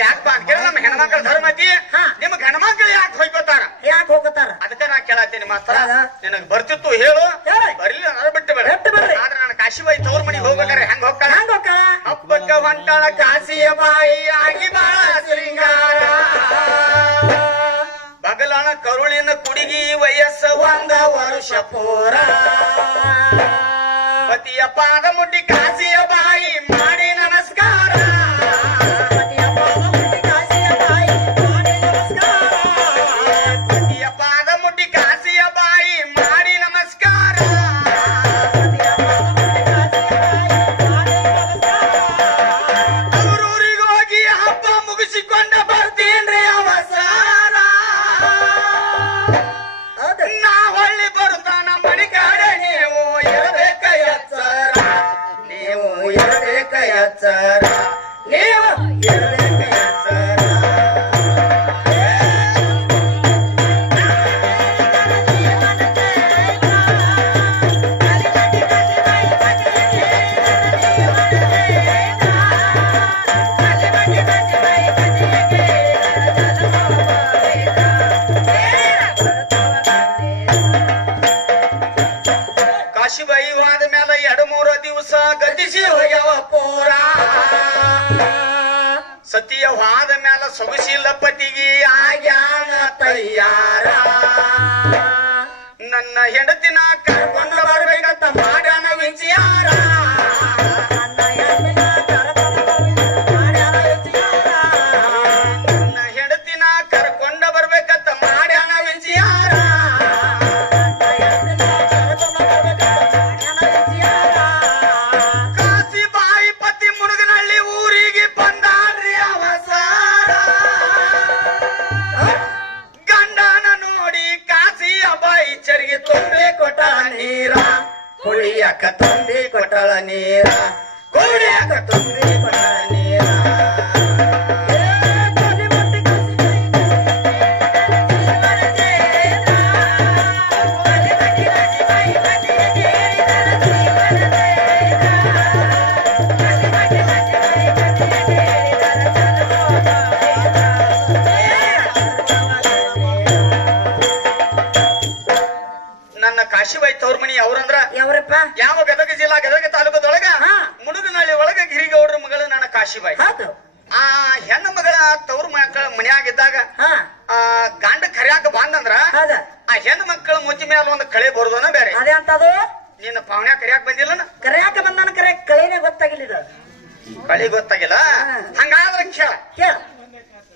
ಯಾಕಪ್ಪ ಅಂತ ಕೇಳ ನಮ್ಮ ಹೆಣ್ಮಕ್ಳ ಧರ್ಮತಿ ಹಾ. ನಿಮ್ ಗಂಡ್ಮಕ್ಳು ಯಾಕೆ ಹೊಯ್ಕೋತಾರ ಯಾಕೆ ಹೋಗತ್ತಾರ ಅದಕ್ಕ ನಾ ಕೇಳತ್ತೀನಿ ಮಾತ್ರ ಹೌದಾ? ನಿನಗ್ ಬರ್ತಿತ್ತು ಹೇಳು ಹೇಳಿ. ಬರ್ಲಿಲ್ಲ ಅಂದ್ರೆ ಬಿಟ್ಟು ಬೇಡ ಬಿಟ್ಟು ಬಿಡ್ರಿ. ಆದ್ರೆ ನಾನು ಕಾಶಿಬಾಯಿ ತವ್ರ ಮನಿಗೆ ಹೋಗ್ಬೇಕಾರೆ ಹೆಂಗ್ ಹೋಗ್ತಾಳ ಹೆಂಗ ಹೋಗ್ತಾಳ ಹಬ್ಬಕ್ಕ ಹೊಂಟಾಳ ಕಾಶಿಯ ಬಾಯಿ ಆಗಿ ಬಾಳ ಶೃಂಗಾರ ಬಗಲಾನ ಕರುಳಿನ ಕುಡಿಗಿ ವಯಸ್ಸ ಒಂದ ವರುಷ ಪೂರ ಪತಿಯ ಪಾದ ಮುಟ್ಟಿ ಕಾಶಿಯ ಬಾಯಿ ಮಾಡಿ ನಮಸ್ಕಾರ ಪತಿಯ ಪಾದ ಮುಟ್ಟಿ ಕಾಶಿಯ ಬಾಯಿ ಮಾಡಿ ನಮಸ್ಕಾರ ಅವರೂರಿಗೆ ಹೋಗಿ ಹಬ್ಬ ಮುಗಿಸಿಕೊಂಡ ಬರ್ತೀನ್ರಿ ಅವಸಾನ ಹೌದು ನಾ ಹೊಳ್ಳಿ ಬರುತ್ತಾನ ಮನೆ ಕಡೆ ನೀವು ಕಾಶಿಬಾಯಿ ಹೋದ ಮೇಲೆ 2-3 ದಿವಸ ಗತಿಸಿ ಹೋಗ್ಯಾವ ಪೂರ ಸತಿಯ ಹೋದ ಮೇಲೆ ಸೊಗಸಿಲ್ಲ ಪತಿಗೆ ಆಗ್ಯಾನ ತಯ್ಯಾರ ನನ್ನ ಹೆಂಡತಿನ ಕರ್ಕೊಂಡು ಬರ್ಬೇಕಂತ ಮಾಡ್ಯಾನ ವಿಚಾರ ನನ್ನ ಹೆಂಡತಿನ ಕರ್ಕೊಂಡ ಬರ್ಬೇಕಂತ ಮಾಡ್ಯಾನ ವಿಚಾರ ಕಾಶಿಬಾಯಿ ಪತಿ ಮುರುಗನಹಳ್ಳಿ ಊರಿಗೆ ಬಂದಾರ್ರಿ ಅವಸಾರ ಗಂಡನ ನೋಡಿ ಕಾಶಿಯ ಬಾಯಿ ಚರಿಗೆ ತುಂಬಿ ಕೊಟ್ಟಳ ನೀರ ಕುಡಿಯಕ ತುಂಬಿ ಕೊಟ್ಟಳ ನೀರ ಕುಡಿಯಕ ತುಂಬಿ ಕೊಟ್ಟಳ ನೀರ ನನ್ನ ಕಾಶಿಬಾಯಿ ತವ್ರ ಮನಿ ಅವ್ರಂದ್ರ ಯಾವ್ರಪ್ಪ ಯಾವ ಗದಗ ಜಿಲ್ಲಾ ಗದಗ ತಾಲೂಕದೊಳಗ ಹಾ. ಮುಡುಗನಹಳ್ಳಿ ಒಳಗ ಗಿರಿಗೌಡ್ರ ಮಗಳು ನನ್ನ ಕಾಶಿಬಾಯಿ ಹೌದು ಆ ಹೆಣ್ಣ ಮಗಳ ತವ್ರ ಮಕ್ಕಳ ಮನ್ಯಾಗಿದ್ದಾಗ ಹಾ ಆ ಗಂಡ ಕರ್ಯಾಕ ಬಂದಂದ್ರ ಹೌದ ಆ ಹೆಣ್ಣು ಮಕ್ಕಳ ಮುಚ್ಚಿ ಮೇಲೆ ಒಂದು ಕಳೆ ಬರೋದನ ಬೇರೆ ಅದೇ ಅಂತದು ನಿನ್ನ ಪಾವಣ್ಯ ಕರ್ಯಾಕ ಬಂದಿಲ್ಲನ ಕರೆಯಾಕ ಬಂದಾನ ಕರೆ ಕಳೆನೇ ಗೊತ್ತಾಗಿಲ್ಲ ಇದು ಕಳಿ ಗೊತ್ತಾಗಿಲ್ಲ ಹಾ. ಹಂಗಾದ್ರ ಕೇಳ ಕೇಳ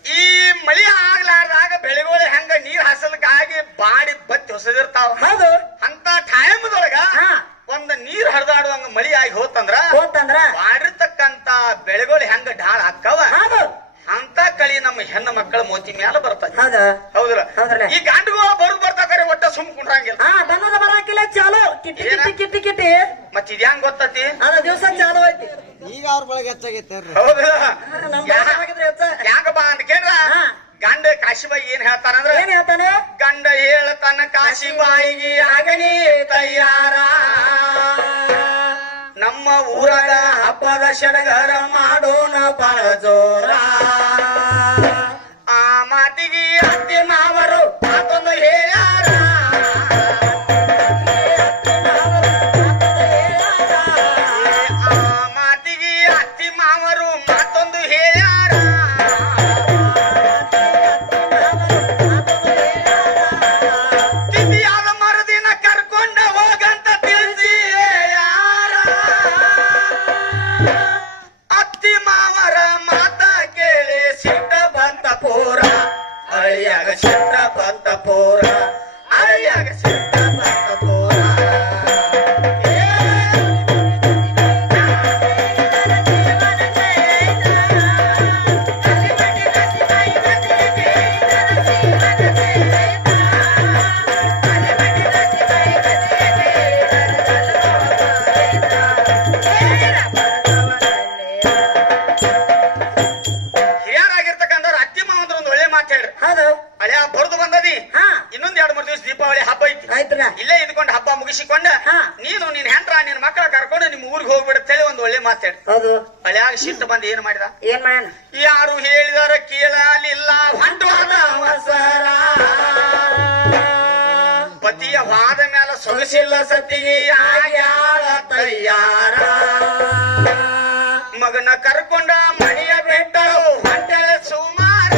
ಈ ಮಳಿ ಆಗ್ಲಾರ್ದಾಗ ಬೆಳೆಗಳು ಹೆಂಗ ನೀರ್ ಹಸಲಕ್ಕಾಗಿ ಬಾಡಿ ಬತ್ತಿ ಹೊಸದಿರ್ತಾವ ಹೌದು ಅಂತ ಟೈಮ್ದೊಳಗ ಹಾ ಒಂದ್ ನೀರ್ ಹರಿದಾಡುವಂಗ ಮಳಿ ಆಗಿ ಹೋತಂದ್ರ ಹೋತಂದ್ರ ಮಾಡಿರ್ತಕ್ಕಂತ ಬೆಳೆಗಳು ಹೆಂಗ ಢಾಳ ಹಾಕವ ಹೌದು ಅಂತ ಕಳಿ ನಮ್ಮ ಹೆಣ್ಣು ಮಕ್ಕಳ ಮೋತಿ ಮ್ಯಾಲ ಬರ್ತದೆ ಹೌದು ಹೌದ್ರ ಹೌದ್ರಲ್ಲ. ಈ ಗಂಡುಗಳು ಬರ್ತಾಕರೆ ಒಟ್ಟ ಸುಮ್ ಕುಂಡ್ರಂಗಿಲ್ಲ ಹಾ ಬನ್ನದ ಬರಾಕಿಲ್ಲ ಚಾಲು ಕಿಟ್ಟಿ ಕಿಟ್ಟಿ ಕಿಟ್ಟಿ ಕಿಟ್ಟಿ ಮತ್ ಇದ್ಯಾಂಗ ಗೊತ್ತತಿ ಅದ ದಿವಸ ಚಾಲು ಐತಿ ಈಗ ಅವ್ರ ಬಳಗ ಹೆಚ್ಚಾಗೈತೆ ಹೌದ ನಮ್ ಆಗಿದ್ರೆ ಹೆಚ್ಚ ಯಾಕಪ್ಪ ಅಂತ ಕೇಳ್ರ ಹಾ. ಗಂಡ ಕಾಶಿಬಾಯಿ ಏನ್ ಹೇಳ್ತಾನಂದ್ರ ಏನ್ ಹೇಳ್ತಾನೆ ಗಂಡ ಹೇಳ್ತಾನ ಕಾಶಿಬಾಯಿಗೆ ಆಗನಿ ತಯ್ಯಾರ ನಮ್ಮ ಊರಾಗ ಹಬ್ಬದ ಸಡಗರ ಮಾಡೋಣ ಬಾಳ ಜೋರ ಆ ಮಾತಿಗೆ ಅತ್ತೆ ಮಾವರು ಮಾತೊಂದು ಹೇಳ್ಯಾರ ಆ ಮಾತಿಗೆ ಅತ್ತಿ ಮಾವರು ಮಾತೊಂದು ಹೇಳ್ಯಾರ ತಿಥಿಯಾದ ಮರುದಿನ ಕರ್ಕೊಂಡ ಹೋಗಂತ ತಿಳಿಸಿ ಯಾರ ಅತ್ತಿ ಮಾವರ ಮಾತ ಕೇಳಿ ಸಿಟ್ಟ ಬಂತ ಪೂರ ಅಳಿಯಾಗ ಸಿಟ್ಟ ಬಂತ ಪೂರ ಅಳಿಯಾಗ ಸಿಟ್ಟ ಬಂತ ಪೂರ ಹಿರಿಯರಾಗಿರ್ತಕ್ಕಂಥವ್ರು ಅತ್ತಿ ಮಾವಂದ್ರ ಒಂದು ಒಳ್ಳೆ ಮಾತು ಹೇಳ್ರಿ ಹೌದು ಅಳಿಯ ಬರುದು ಬಂದದಿ ಹಾ ಇನ್ನೊಂದ್ 2-3 ದಿವಸ ದೀಪಾವಳಿ ಹಬ್ಬ ಐತಿ ಆಯ್ತ್ರ ಇಲ್ಲೇ ಇದ್ಕೊಂಡು ಹಬ್ಬ ಮುಗಿಸಿಕೊಂಡ ಹಾ. ನೀನು ನಿನ್ ಹೆಂಡ್ರ ನಿನ್ ಮಕ್ಕಳ ಕರ್ಕೊಂಡು ನಿಮ್ ಊರಿಗೆ ಹೋಗ್ಬಿಡುತ್ತೇಳಿ ಒಂದು ಒಳ್ಳೆ ಮಾತಾಡಿ ಹೌದು ಅಳಿಯಾಗ ಸಿಟ್ಟು ಬಂದು ಏನ್ ಮಾಡಿದ ಏನ್ ಮಾಡ್ಯಾನ ಯಾರು ಹೇಳಿದಾರ ಕೇಳಲಿಲ್ಲ ಹೊಂಟವಾದ ಅವಸರ ಪತಿಯ ವಾದ ಮ್ಯಾಲ ಸೊಗಸಿಲ್ಲ ಸತಿಗೆ ಆಗ್ಯಾಳ ತಯ್ಯಾರ ಮಗನ ಕರ್ಕೊಂಡ ಮಣಿಯ ಬಿಟ್ಟಳು ಹೊಂಟಳ ಸುಮಾರ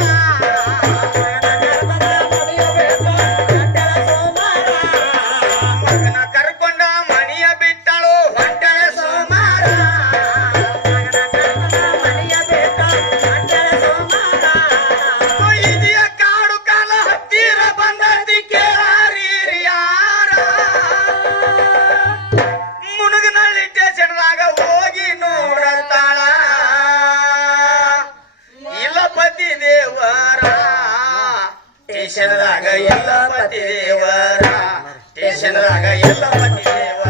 ಮಗನ ಕರ್ಕೊಂಡ ಮಣಿಯ ಬಿಟ್ಟಳು ಹೊಂಟಳ ಸುಮಾರ ಇದೆಯ ಕಾಡು ಕಾಲ ಹತ್ತಿರ ಬಂದತಿ ಕೇಳಾರಿ ಯಾರ ಮುನುಗನಹಳ್ಳಿ ಸ್ಟೇಷನ್ದಾಗ ಹೋಗಿ ನೋಡತಾಳ ಇಲ್ಲ ಪತಿ ದೇವರ ಸ್ಟೇಷನ್ದಾಗ ಎಲ್ಲ ಪತಿ ದೇವರ ಸ್ಟೇಷನ್ದಾಗ ಎಲ್ಲ ಪತಿ ದೇವರ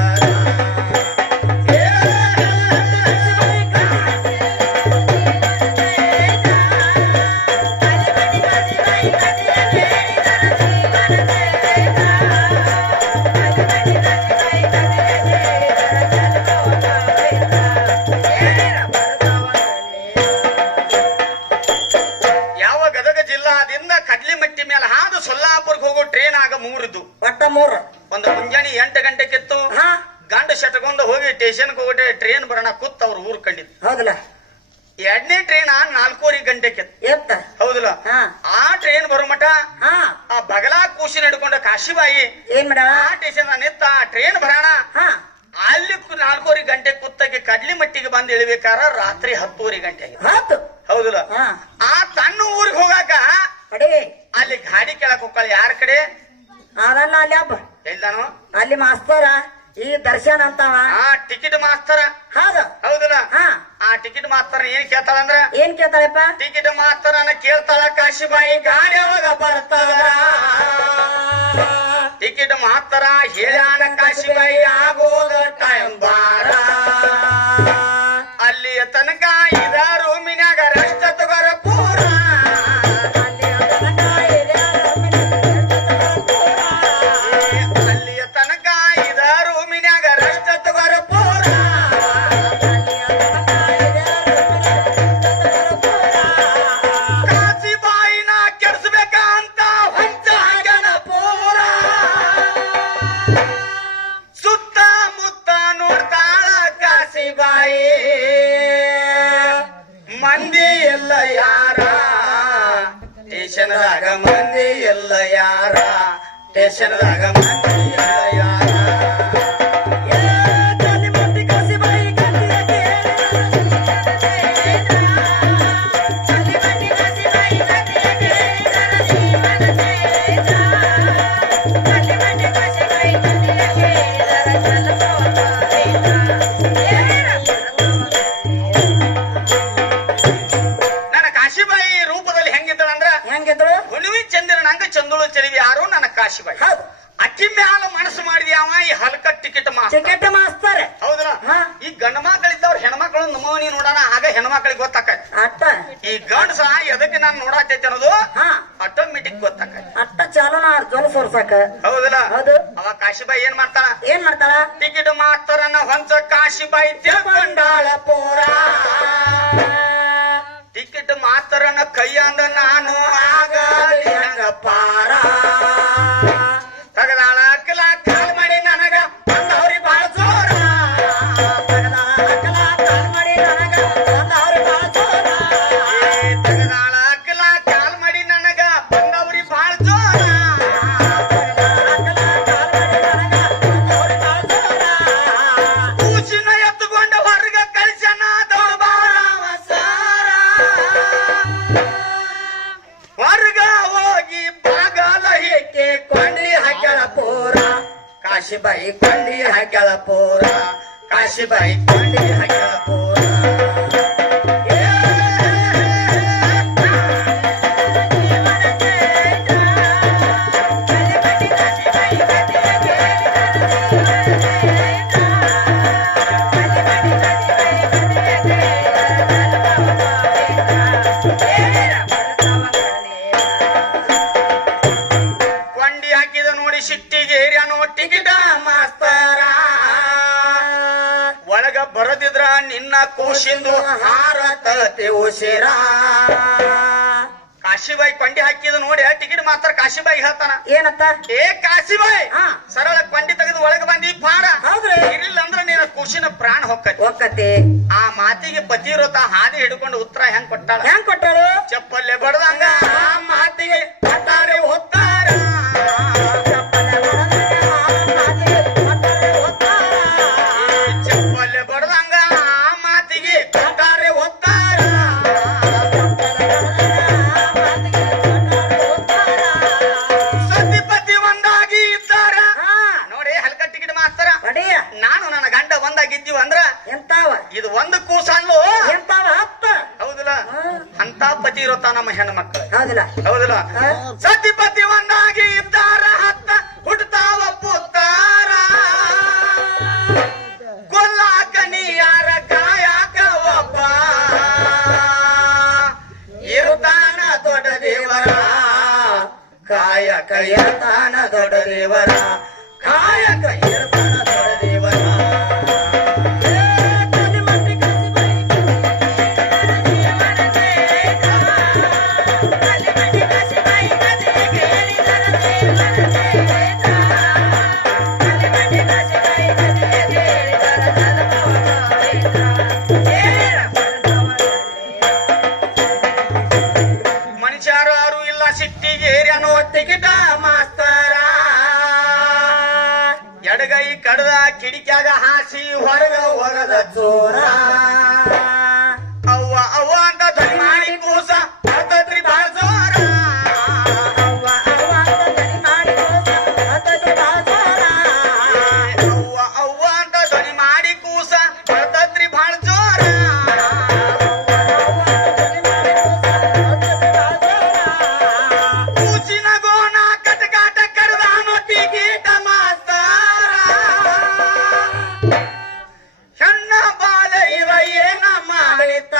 ಯಾವ ಗದಗ ಜಿಲ್ಲಾದಿಂದ ಕಡ್ಲಿಮಟ್ಟಿ ಮೇಲೆ ಹಾದು ಸೊಲ್ಲಾಪುರ್ಗೆ ಹೋಗೋ ಟ್ರೈನ್ ಆಗ 3 ಇದ್ದು ಒಟ್ಟ 3 ಒಂದು ಮುಂಜಾನೆ 8 ಗಂಟೆಗಿತ್ತು ಹಾ ಗಂಡ ಶಟ್ಕೊಂಡು ಹೋಗಿ ಸ್ಟೇಷನ್ಗೆ ಹೋಗಿ ಟ್ರೈನ್ ಬರೋಣ ಕೂತ್ ಅವ್ರ ಊರ್ ಕಂಡಿದ್ದು. ಹೌದಲ್ಲ. 2ನೇ ಟ್ರೈನ್ 4:30 ಗಂಟೆಗೆ ಎತ್ತ. ಹೌದಲ್ಲ. ಆ ಟ್ರೈನ್ ಬರೋ ಮಠ ಆ ಬಗಲಾ ಕೂಸಿನ ಹಿಡ್ಕೊಂಡ ಕಾಶಿಬಾಯಿ ಏನ್ ಮಾಡ ಆ ಸ್ಟೇಷನ್ ನಿಂತ ಟ್ರೈನ್ ಬರೋಣ ಅಲ್ಲಿ 4:30 ಗಂಟೆ ಕೂತಾಗಿ ಕಡ್ಲಿ ಮಟ್ಟಿಗೆ ಬಂದು ಇಳಿಬೇಕಾರ ರಾತ್ರಿ 10:30 ಗಂಟೆ ಆಯ್ತು. ಹೌದಲ್ಲ. ಆ ತನ್ನ ಊರಿಗೆ ಹೋಗಾಕ ಅಲ್ಲಿ ಗಾಡಿ ಕೆಳಕ್ ಹೋಗ್ಕಳ ಯಾರ ಕಡೆ ಅದನ್ನ ಅಲ್ಲಿ ಹಬ್ಬ ಎಲ್ಲಾನು ಅಲ್ಲಿ ಮಾಸ್ತರ ಈ ದರ್ಶನ್ ಅಂತವ ಟಿಕೆಟ್ ಮಾಸ್ತರ. ಹೌದಲ್ಲ. ಆ ಟಿಕೆಟ್ ಮಾಸ್ತರ ಏನ್ ಕೇಳ್ತಾಳಂದ್ರ ಏನ್ ಕೇಳ್ತಾಳಪ್ಪ? ಟಿಕೆಟ್ ಮಾಸ್ತರನ್ನ ಕೇಳ್ತಾಳ ಕಾಶಿಬಾಯಿ ಗಾಡಿ ಯಾವಾಗ ಬರ್ತಾರ. ಟಿಕೆಟ್ ಮಾಸ್ತರ ಹೇಳ್ಯಾನ ಕಾಶಿಬಾಯಿ ಆಗೋದ ಟೈಮ್ ಬಾರ. ಅಲ್ಲಿಯ ತನಕ ಇದ ರೂಮಿನಾಗ ರಸ್ತ ತಗೋರ ಪೂರ. ಅಲ್ಲಿಯ ತನಕ ಇದ ರೂಮಿನಾಗ ರಸ್ತ ತಗೋರ ಪೂರ. ಕಾಶಿಬಾಯಿನ ಕೆಡಿಸ್ಬೇಕಂತ ಹೊಂಚ ಹಾಕ್ಯಾನ ಪೂರ. ಸುತ್ತಮುತ್ತ ನೋಡ್ತಾಳ ಕಾಶಿಬಾಯಿ ಮಂದಿ ಎಲ್ಲ ಯಾರ ಸ್ಟೇಷನ್ದಾಗ ಮಂದಿ ಎಲ್ಲ ಯಾರ ಸ್ಟೇಷನ್ದಾಗ ಮಂದಿ ಎಲ್ಲ ಯಾರ. ನನ್ನ ಕಾಶಿಬಾಯಿ ರೂಪದಲ್ಲಿ ಹೆಂಗಿದ್ದಳಂದ್ರ ಹೆಂಗಿದ್ರು? ಹುಣ್ಣಿಮೆ ಚಂದಿರನಂಗ ಚಂದುಳು ಚೆಲುವಿ ಯಾರು ನನ್ನ ಕಾಶಿಬಾಯಿ. ಅಕ್ಕಿ ಮ್ಯಾಲ ಮನಸ್ಸು ಮಾಡಿದ ಅವ ಈ ಹಲ್ಕ ಟಿಕೆಟ್ ಟಿಕೆಟ್ ಮಾಸ್ತರ. ಹೌದಲ್ಲ. ಈ ಗಂಡ ಮಕ್ಕಳಿದ್ದವ್ರ ಹೆಣ್ಮಕ್ಳು ನಮೂನಿ ನೋಡೋಣ ಆಗ ಹೆಣ್ಮಕ್ಳಿಗೆ ಗೊತ್ತಾಕೈತಿ. ಅಟ್ಟ ಈ ಗಂಡಸ ಎದಕ್ಕೆ ನಾನು ನೋಡಾತೈತಿ ಅನ್ನೋದು ಆಟೋಮೆಟಿಕ್ ಗೊತ್ತಾಕೈತಿ. ಅಟ್ಟ ಚಾಲನ ಜೋಲ ಸೋರ್ಸಾಕ. ಹೌದಲ್ಲ. ಹೌದು. ಅವ ಕಾಶಿಬಾಯಿ ಏನ್ ಮಾಡ್ತಾಳ? ಏನ್ ಮಾಡ್ತಾಳ? ಟಿಕೆಟ್ ಮಾಸ್ತರನ್ನ ಹೊಂಚ ಕಾಶಿಬಾಯಿ ತಿಳ್ಕೊಂಡಾಳ ಪೂರ. ಟಿಕೆಟ್ ಮಾಸ್ತರನ್ನ ಕೈಯಂದ ನಾನು ಆಗ ಹೆಂಗ ಪಾರ. ತಗದಾಳ ಅಕ್ಕಲ ಕಾಲ್ ಮಾಡಿ ನನಗ ಬಂದವ್ರಿ ಬಾಳ ಜೋರ. ತಗದಾಳ ಕಾಲ್ ಮಾಡಿ ನನಗ ಬಂದವ್ರಿ ಬಾಳ ಜೋರ. ತಗದಾಳ ಅಕ್ಕಲ ಕಾಲ್ ಮಾಡಿ ನನಗ ಬಂದವ್ರಿ ಬಾಳ ಜೋರ. ಕೂಸಿನ ಎತ್ತುಕೊಂಡ ಹೊರಗ ಕಳಿಸನ ದೌಡಬಾರವ ಸಾರ. ಹೊರಗ ಹೋಗಿ ಬಾಗಲ ಹೇಕೆ ಕೊಂಡಿ ಹಾಕ್ಯಾಳ ಪೂರ. ಕಾಶಿಬಾಯಿ ಕೊಂಡಿ ಹಾಕ್ಯಾಳ ಪೂರ. ಕಾಶಿಬಾಯಿ ಕೊಂಡಿ ಹಾಕ್ಯಾಳ ಪೂರ. ಕೊಂಡಿ ಹಾಕಿದ ನೋಡಿ ಸಿಟ್ಟಿಗೆ ಏರ್ಯಾನೋ ಟಿಕೆಟ ಮಾಸ್ತರ. ಒಳಗ ಬರದಿದ್ರ ನಿನ್ನ ಕೂಸಿಂದು ಹಾರತತೆ ಉಸಿರ. ಕಾಶಿಬಾಯಿ ಕೊಂಡಿ ಹಾಕಿದ ನೋಡಿ ಟಿಕೆಟ್ ಮಾಸ್ತರ ಕಾಶಿಬಾಯಿ ಹೇಳ್ತಾನ ಏನತ್ತ? ಏ ಕಾಶಿಬಾಯಿ ಸರಳ ಕೊಂಡಿ ತೆಗೆದು ಒಳಗ ಬಂದಿ ಪಾಡ. ಹೌದ್ರಿ. ಇರ್ಲಿಲ್ಲ ಅಂದ್ರ ನೀನ ಕೂಸಿನ ಪ್ರಾಣ ಹೊಕ್ಕತಿ. ಒಕ್ಕತಿ. ಆ ಮಾತಿಗೆ ಪತಿರೋತ ಹಾದಿ ಹಿಡ್ಕೊಂಡು ಉತ್ತರ ಹೆಂಗ್ ಕೊಟ್ಟಾಳ? ಹೆಂಗ್ ಕೊಟ್ಟಾಳು? ಚಪ್ಪಲ್ಲೇ ಬಡದಂಗ ಆ ಮಾತಿಗೆ ಪಟ್ಟಾರೆ ಹೋಗ್ತಾರ. ಚಪ್ಪಲ್ಲೇ ಬಡದಂಗ ಆ ಮಾತಿಗೆ ಪಟ್ಟಾರೆ ಹೋಗ್ತಾರ. ಸತಿಪತಿ ಒಂದಾಗಿ ಇದ್ದಾರ ನೋಡಿ ಹಲ್ಕ ಟಿಕೆಟ್ ಮಾಸ್ತರ. ನಾನು ನನ್ನ ಗಂಡ ಒಂದಾಗಿದ್ದೀವಿ ಅಂದ್ರ ಎಂತಾವ ಇದು ಒಂದು ಕೂಸಲ್ಲು ಎಂತಾವ ಹತ್ತ. ಹೌದಲ್ಲ. ಅಂತ ಪತಿ ಇರುತ್ತ ನಮ್ಮ ಹೆಣ್ಣು ಮಕ್ಕಳು. ಹೌದಿಲ್ಲ. ಹೌದಲ್ಲ. ಸತಿಪತಿ ಒಂದಾಗಿ ಇದ್ದಾರ ಹತ್ತ ಹುಟ್ಟತಾವ ಪುತ್ತಾರ. ಕೊಲ್ಲಾಕ ನೀ ಯಾರ ಕಾಯಾಕ ಒಬ್ಬ ಇರುತ್ತಾನ ದೊಡ್ಡ ದೇವರ. ಕಾಯಕ ಇರ್ತಾನ ದೊಡ್ಡ ದೇವರ. ಕಾಯಕ ಇರ್ತಾನ ದೊಡ್ಡ ದೇವರ. ಕೈ ಕಡ್ದ ಕಿಡಿಕ್ಯಾಗ ಹಾಸಿ ಹೊರಗ ಹೊರದ ಚೋರ ಅವ್ವ ಅವ್ವ ಅಂತ ಧ್ವನಿ ಮಾಡಿ ಕೂಸ ಹತ್ತತ್ರಿ ಬಾಳ ಜೋರ ಅವ್ವ ಅವ್ವ ಅಂತ ದನಿ ಮಾಡಿ ಕೂಸ ಹತ್ತತ್ರಿ ಬಾಳ ಜೋರ ಅವ್ವ ಅವ್ವ ಅಂತ ಧ್ವನಿ ಮಾಡಿ ಕೂಸ ಹತ್ತತ್ರಿ ಬಾಳ ಜೋರ ಕೂಚಿನ ಗೋಣ ಕಟಕಾಟ ಕಡ್ದಾನು ಟಿಕೀಟ ಮಾಸ್ತರ ಹೆಣ್ಣ ಬಾಲ ಇವ ಏನ ಮಾಡಿತ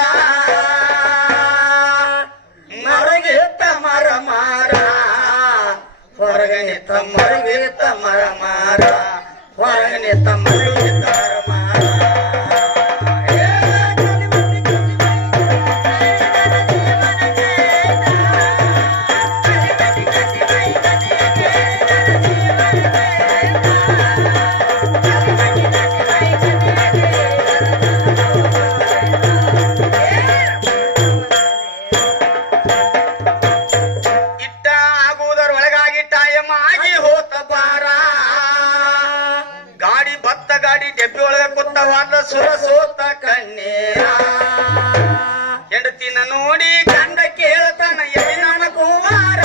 ಮರಗಿತ್ತ ಮರ ಮಾರ ಹೊರಗನಿತ್ತ ಮರಗಿತ್ತ ಮರ ಮಾರ ಹೊರಗನಿತ್ತ ಮರಗಿತ್ತ ಮಾರ ಇಟ್ಟ ಆಗುವುದರ ಒಳಗಾಗಿ ಟೈಮ್ ಆಗಿ ಹೋತ ಬಾರ ಗಾಡಿ ಬತ್ತ ಗಾಡಿ ಡೆಬ್ಬಿ ಒಳಗ ಕುತ್ತವಾದ ಸುರ ಸೋತ ಕಣ್ಣೀರ ಹೆಂಡತಿನ ನೋಡಿ ಗಂಡ ಕೇಳ್ತಾನ ಎಲ್ಲಿ ನನ್ನ ಕುಮಾರ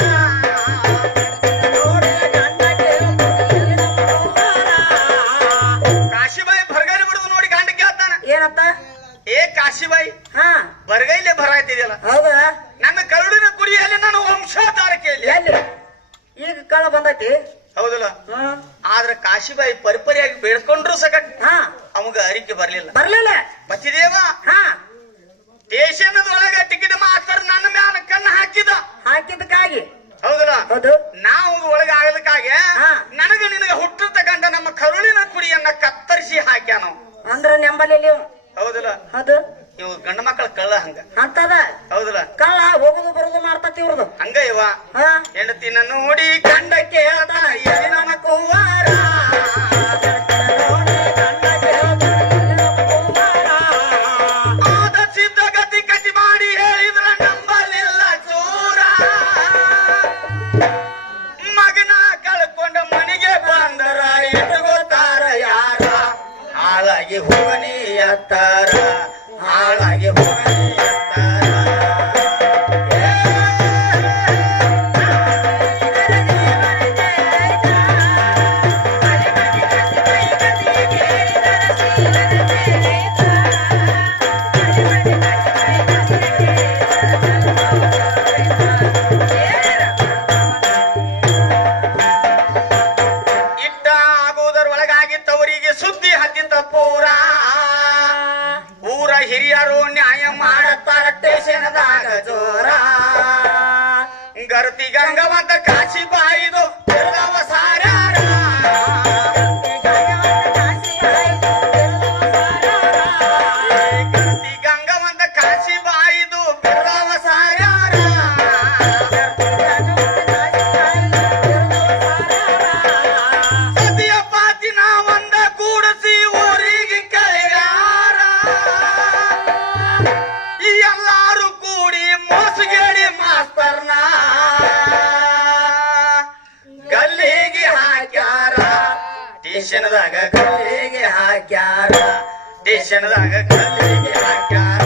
ಕಾಶಿಬಾಯಿ ಬರಗೈಲಿ ಬಿಡುದು ನೋಡಿ ಗಂಡ ಕೇಳ್ತಾನ ಏನತ್ತ ಏ ಕಾಶಿಬಾಯಿ ಹಾ ಬರಗೈಲೆ ಬರಾಯ್ತಿದ್ಯಲ್ಲ ಹೌದಾ ನನ್ನ ಕರುಳಿನ ಕುಡಿಯಲ್ಲಿ ನಾನು ವಂಶಾಧಾರಕೆಯಲ್ಲಿ ಎಲ್ಲಿ ಈಗ ಕಳ ಬಂದೈತಿ ಹೌದಲ್ಲ ಹ್ಮ್ ಆದ್ರೆ ಕಾಶಿಬಾಯಿ ಪರಿಪರಿಯಾಗಿ ಬೇಡ್ಕೊಂಡ್ರು ಸಕಟ್ ಹಾ ಅವಾಗ ಅರಿಕೆ ಬರ್ಲಿಲ್ಲ ಬರ್ಲಿಲ್ಲ ಬತ್ತಿದೇವ ಹಾ ಸ್ಟೇಷನ್ದೊಳಗ ಟಿಕೆಟ್ ಮಾಸ್ತರ್ ನನ್ನ ಮ್ಯಾಲ ಕಣ್ಣು ಹಾಕಿದ ಹಾಕಿದ್ದಕ್ಕಾಗಿ ಹೌದಲ್ಲ ಹೌದು ನಾವು ಒಳಗ ಆಗದಕ್ಕಾಗಿ ಹಾ. ನನಗ ನಿನಗ ಹುಟ್ಟಿರ್ತಕ್ಕಂಥ ನಮ್ಮ ಕರುಳಿನ ಕುಡಿಯನ್ನ ಕತ್ತರಿಸಿ ಹಾಕ್ಯಾನ ಅಂದ್ರ ನೆಂಬಲ್ಲಿ ನೀವು ಹೌದಲ್ಲ ಹೌದು ಇವು ಗಂಡ ಮಕ್ಕಳ ಕಳ್ಳ ಹಂಗ ಅಂತದ ಹೌದಲ್ಲ ಕಳ್ಳ ಹೋಗುದು ಬರುದು ಮಾಡ್ತತಿ ಇವ್ರದು ಹಂಗ ಇವ ಹಾ ಹೆಂಡತಿನ ನೋಡಿ ಗಂಡ ಕೇಳ್ತಾನ ಎಲ್ಲಿ ನನ್ನ ಕುವಾರ ಆದ ಸಿದ್ಧಗತಿ ಕತಿ ಮಾಡಿ ಹೇಳಿದ್ರ ನಂಬಲಿಲ್ಲ ಚೂರ ಮಗನ ಕಳ್ಕೊಂಡ ಮನೆಗೆ ಬಂದರ ಇಟ್ಕೋತಾರ ಯಾರ ಹಾಳಾಗಿ ಹೋಗನಿ ಎತ್ತಾರ ಹಾಳಾಗಿ ಹೋಗನಿ ಎತ್ತಾರ ಇಟ್ಟ ಆಗುವುದರ ಒಳಗಾಗಿ ತವರಿಗೆ ಸುದ್ದಿ ಹತ್ತಿತ ಪೂರ ಊರ ಹಿರಿಯರು ನ್ಯಾಯ ಮಾಡತ್ತಾರ ಸ್ಟೇಷನ್ದಾಗ ಜೋರ ಗರ್ತಿ ಗಂಗವಂತ ಕಾಶಿ ಬಾಯಿದು ತಿರುಗವ ಸಾರ್ಯಾರ ಗರ್ತಿ ಗಂಗವಂತ ಕಾಶಿ ಬಾಯಿದು ತಿರುಗವ ಸಾರ್ಯಾರ ಸತಿಯ ಪಾತಿನ ಒಂದ ಕೂಡಿಸಿ ಊರಿಗೆ ಕೈಗಾರ ಈ ಎಲ್ಲಾರು ಕೂಡಿ ಮೋಸಗೇಡಿ ಮಾಸ್ತರ್ನ ಗಲ್ಲಿಗೆ ಹಾಕ್ಯಾರ ಸ್ಟೇಷನ್ದಾಗ ಗಲ್ಲಿಗೆ ಹಾಕ್ಯಾರ ಸ್ಟೇಷನ್ದಾಗ ಗಲ್ಲಿಗೆ ಹಾಕ್ಯಾರ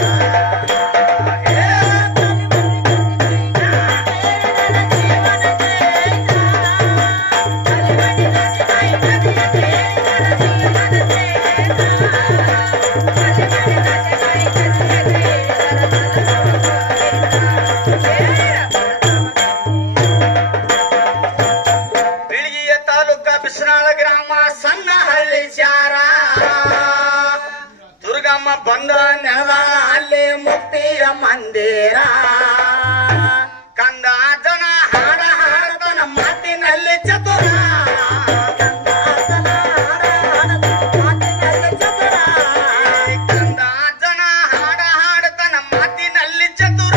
ಬಿಳಿಗಿಯ ತಾಲೂಕ ಬಿಸನಾಳ ಗ್ರಾಮ ಸಣ್ಣ ಹಳ್ಳಿ ಚಾರ ದುರ್ಗಮ್ಮ ಬಂದ ನೆಲದ ಅಲ್ಲಿ ಮುಕ್ತಿಯ ಮಂದಿರ ಕಂದ ಜನ ಹಾಡ ಹಾಡತನ ಮಾತಿನಲ್ಲಿ ಚತುರ ಕಂದ ಜನ ಹಾಡ ಹಾಡತನ ಮಾತಿನಲ್ಲಿ ಚತುರ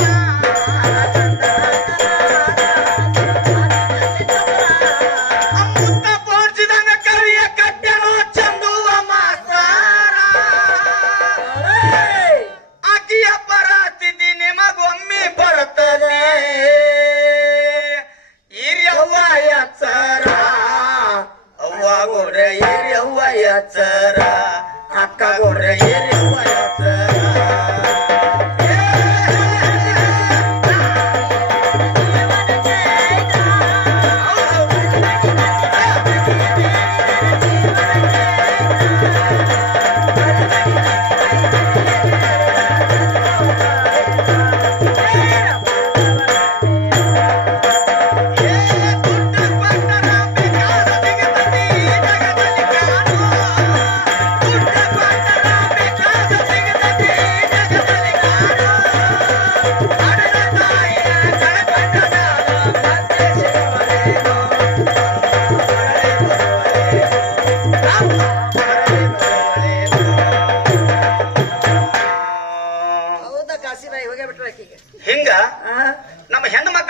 ಅಮೃತ ಪೋಡ್ಸಿದಂಗ ಕವಿಯ ಕಟ್ಟೆನೋ ಚಂದುವ ಮಾಸ್ತರ ಆಕಿಯ ಪರಸ್ಥಿತಿ ನಿಮಗೊಮ್ಮೆ ಬರುತ್ತ ಎಚ್ಚರ ಅಕ್ಕ ಗೋಡ್ರೆ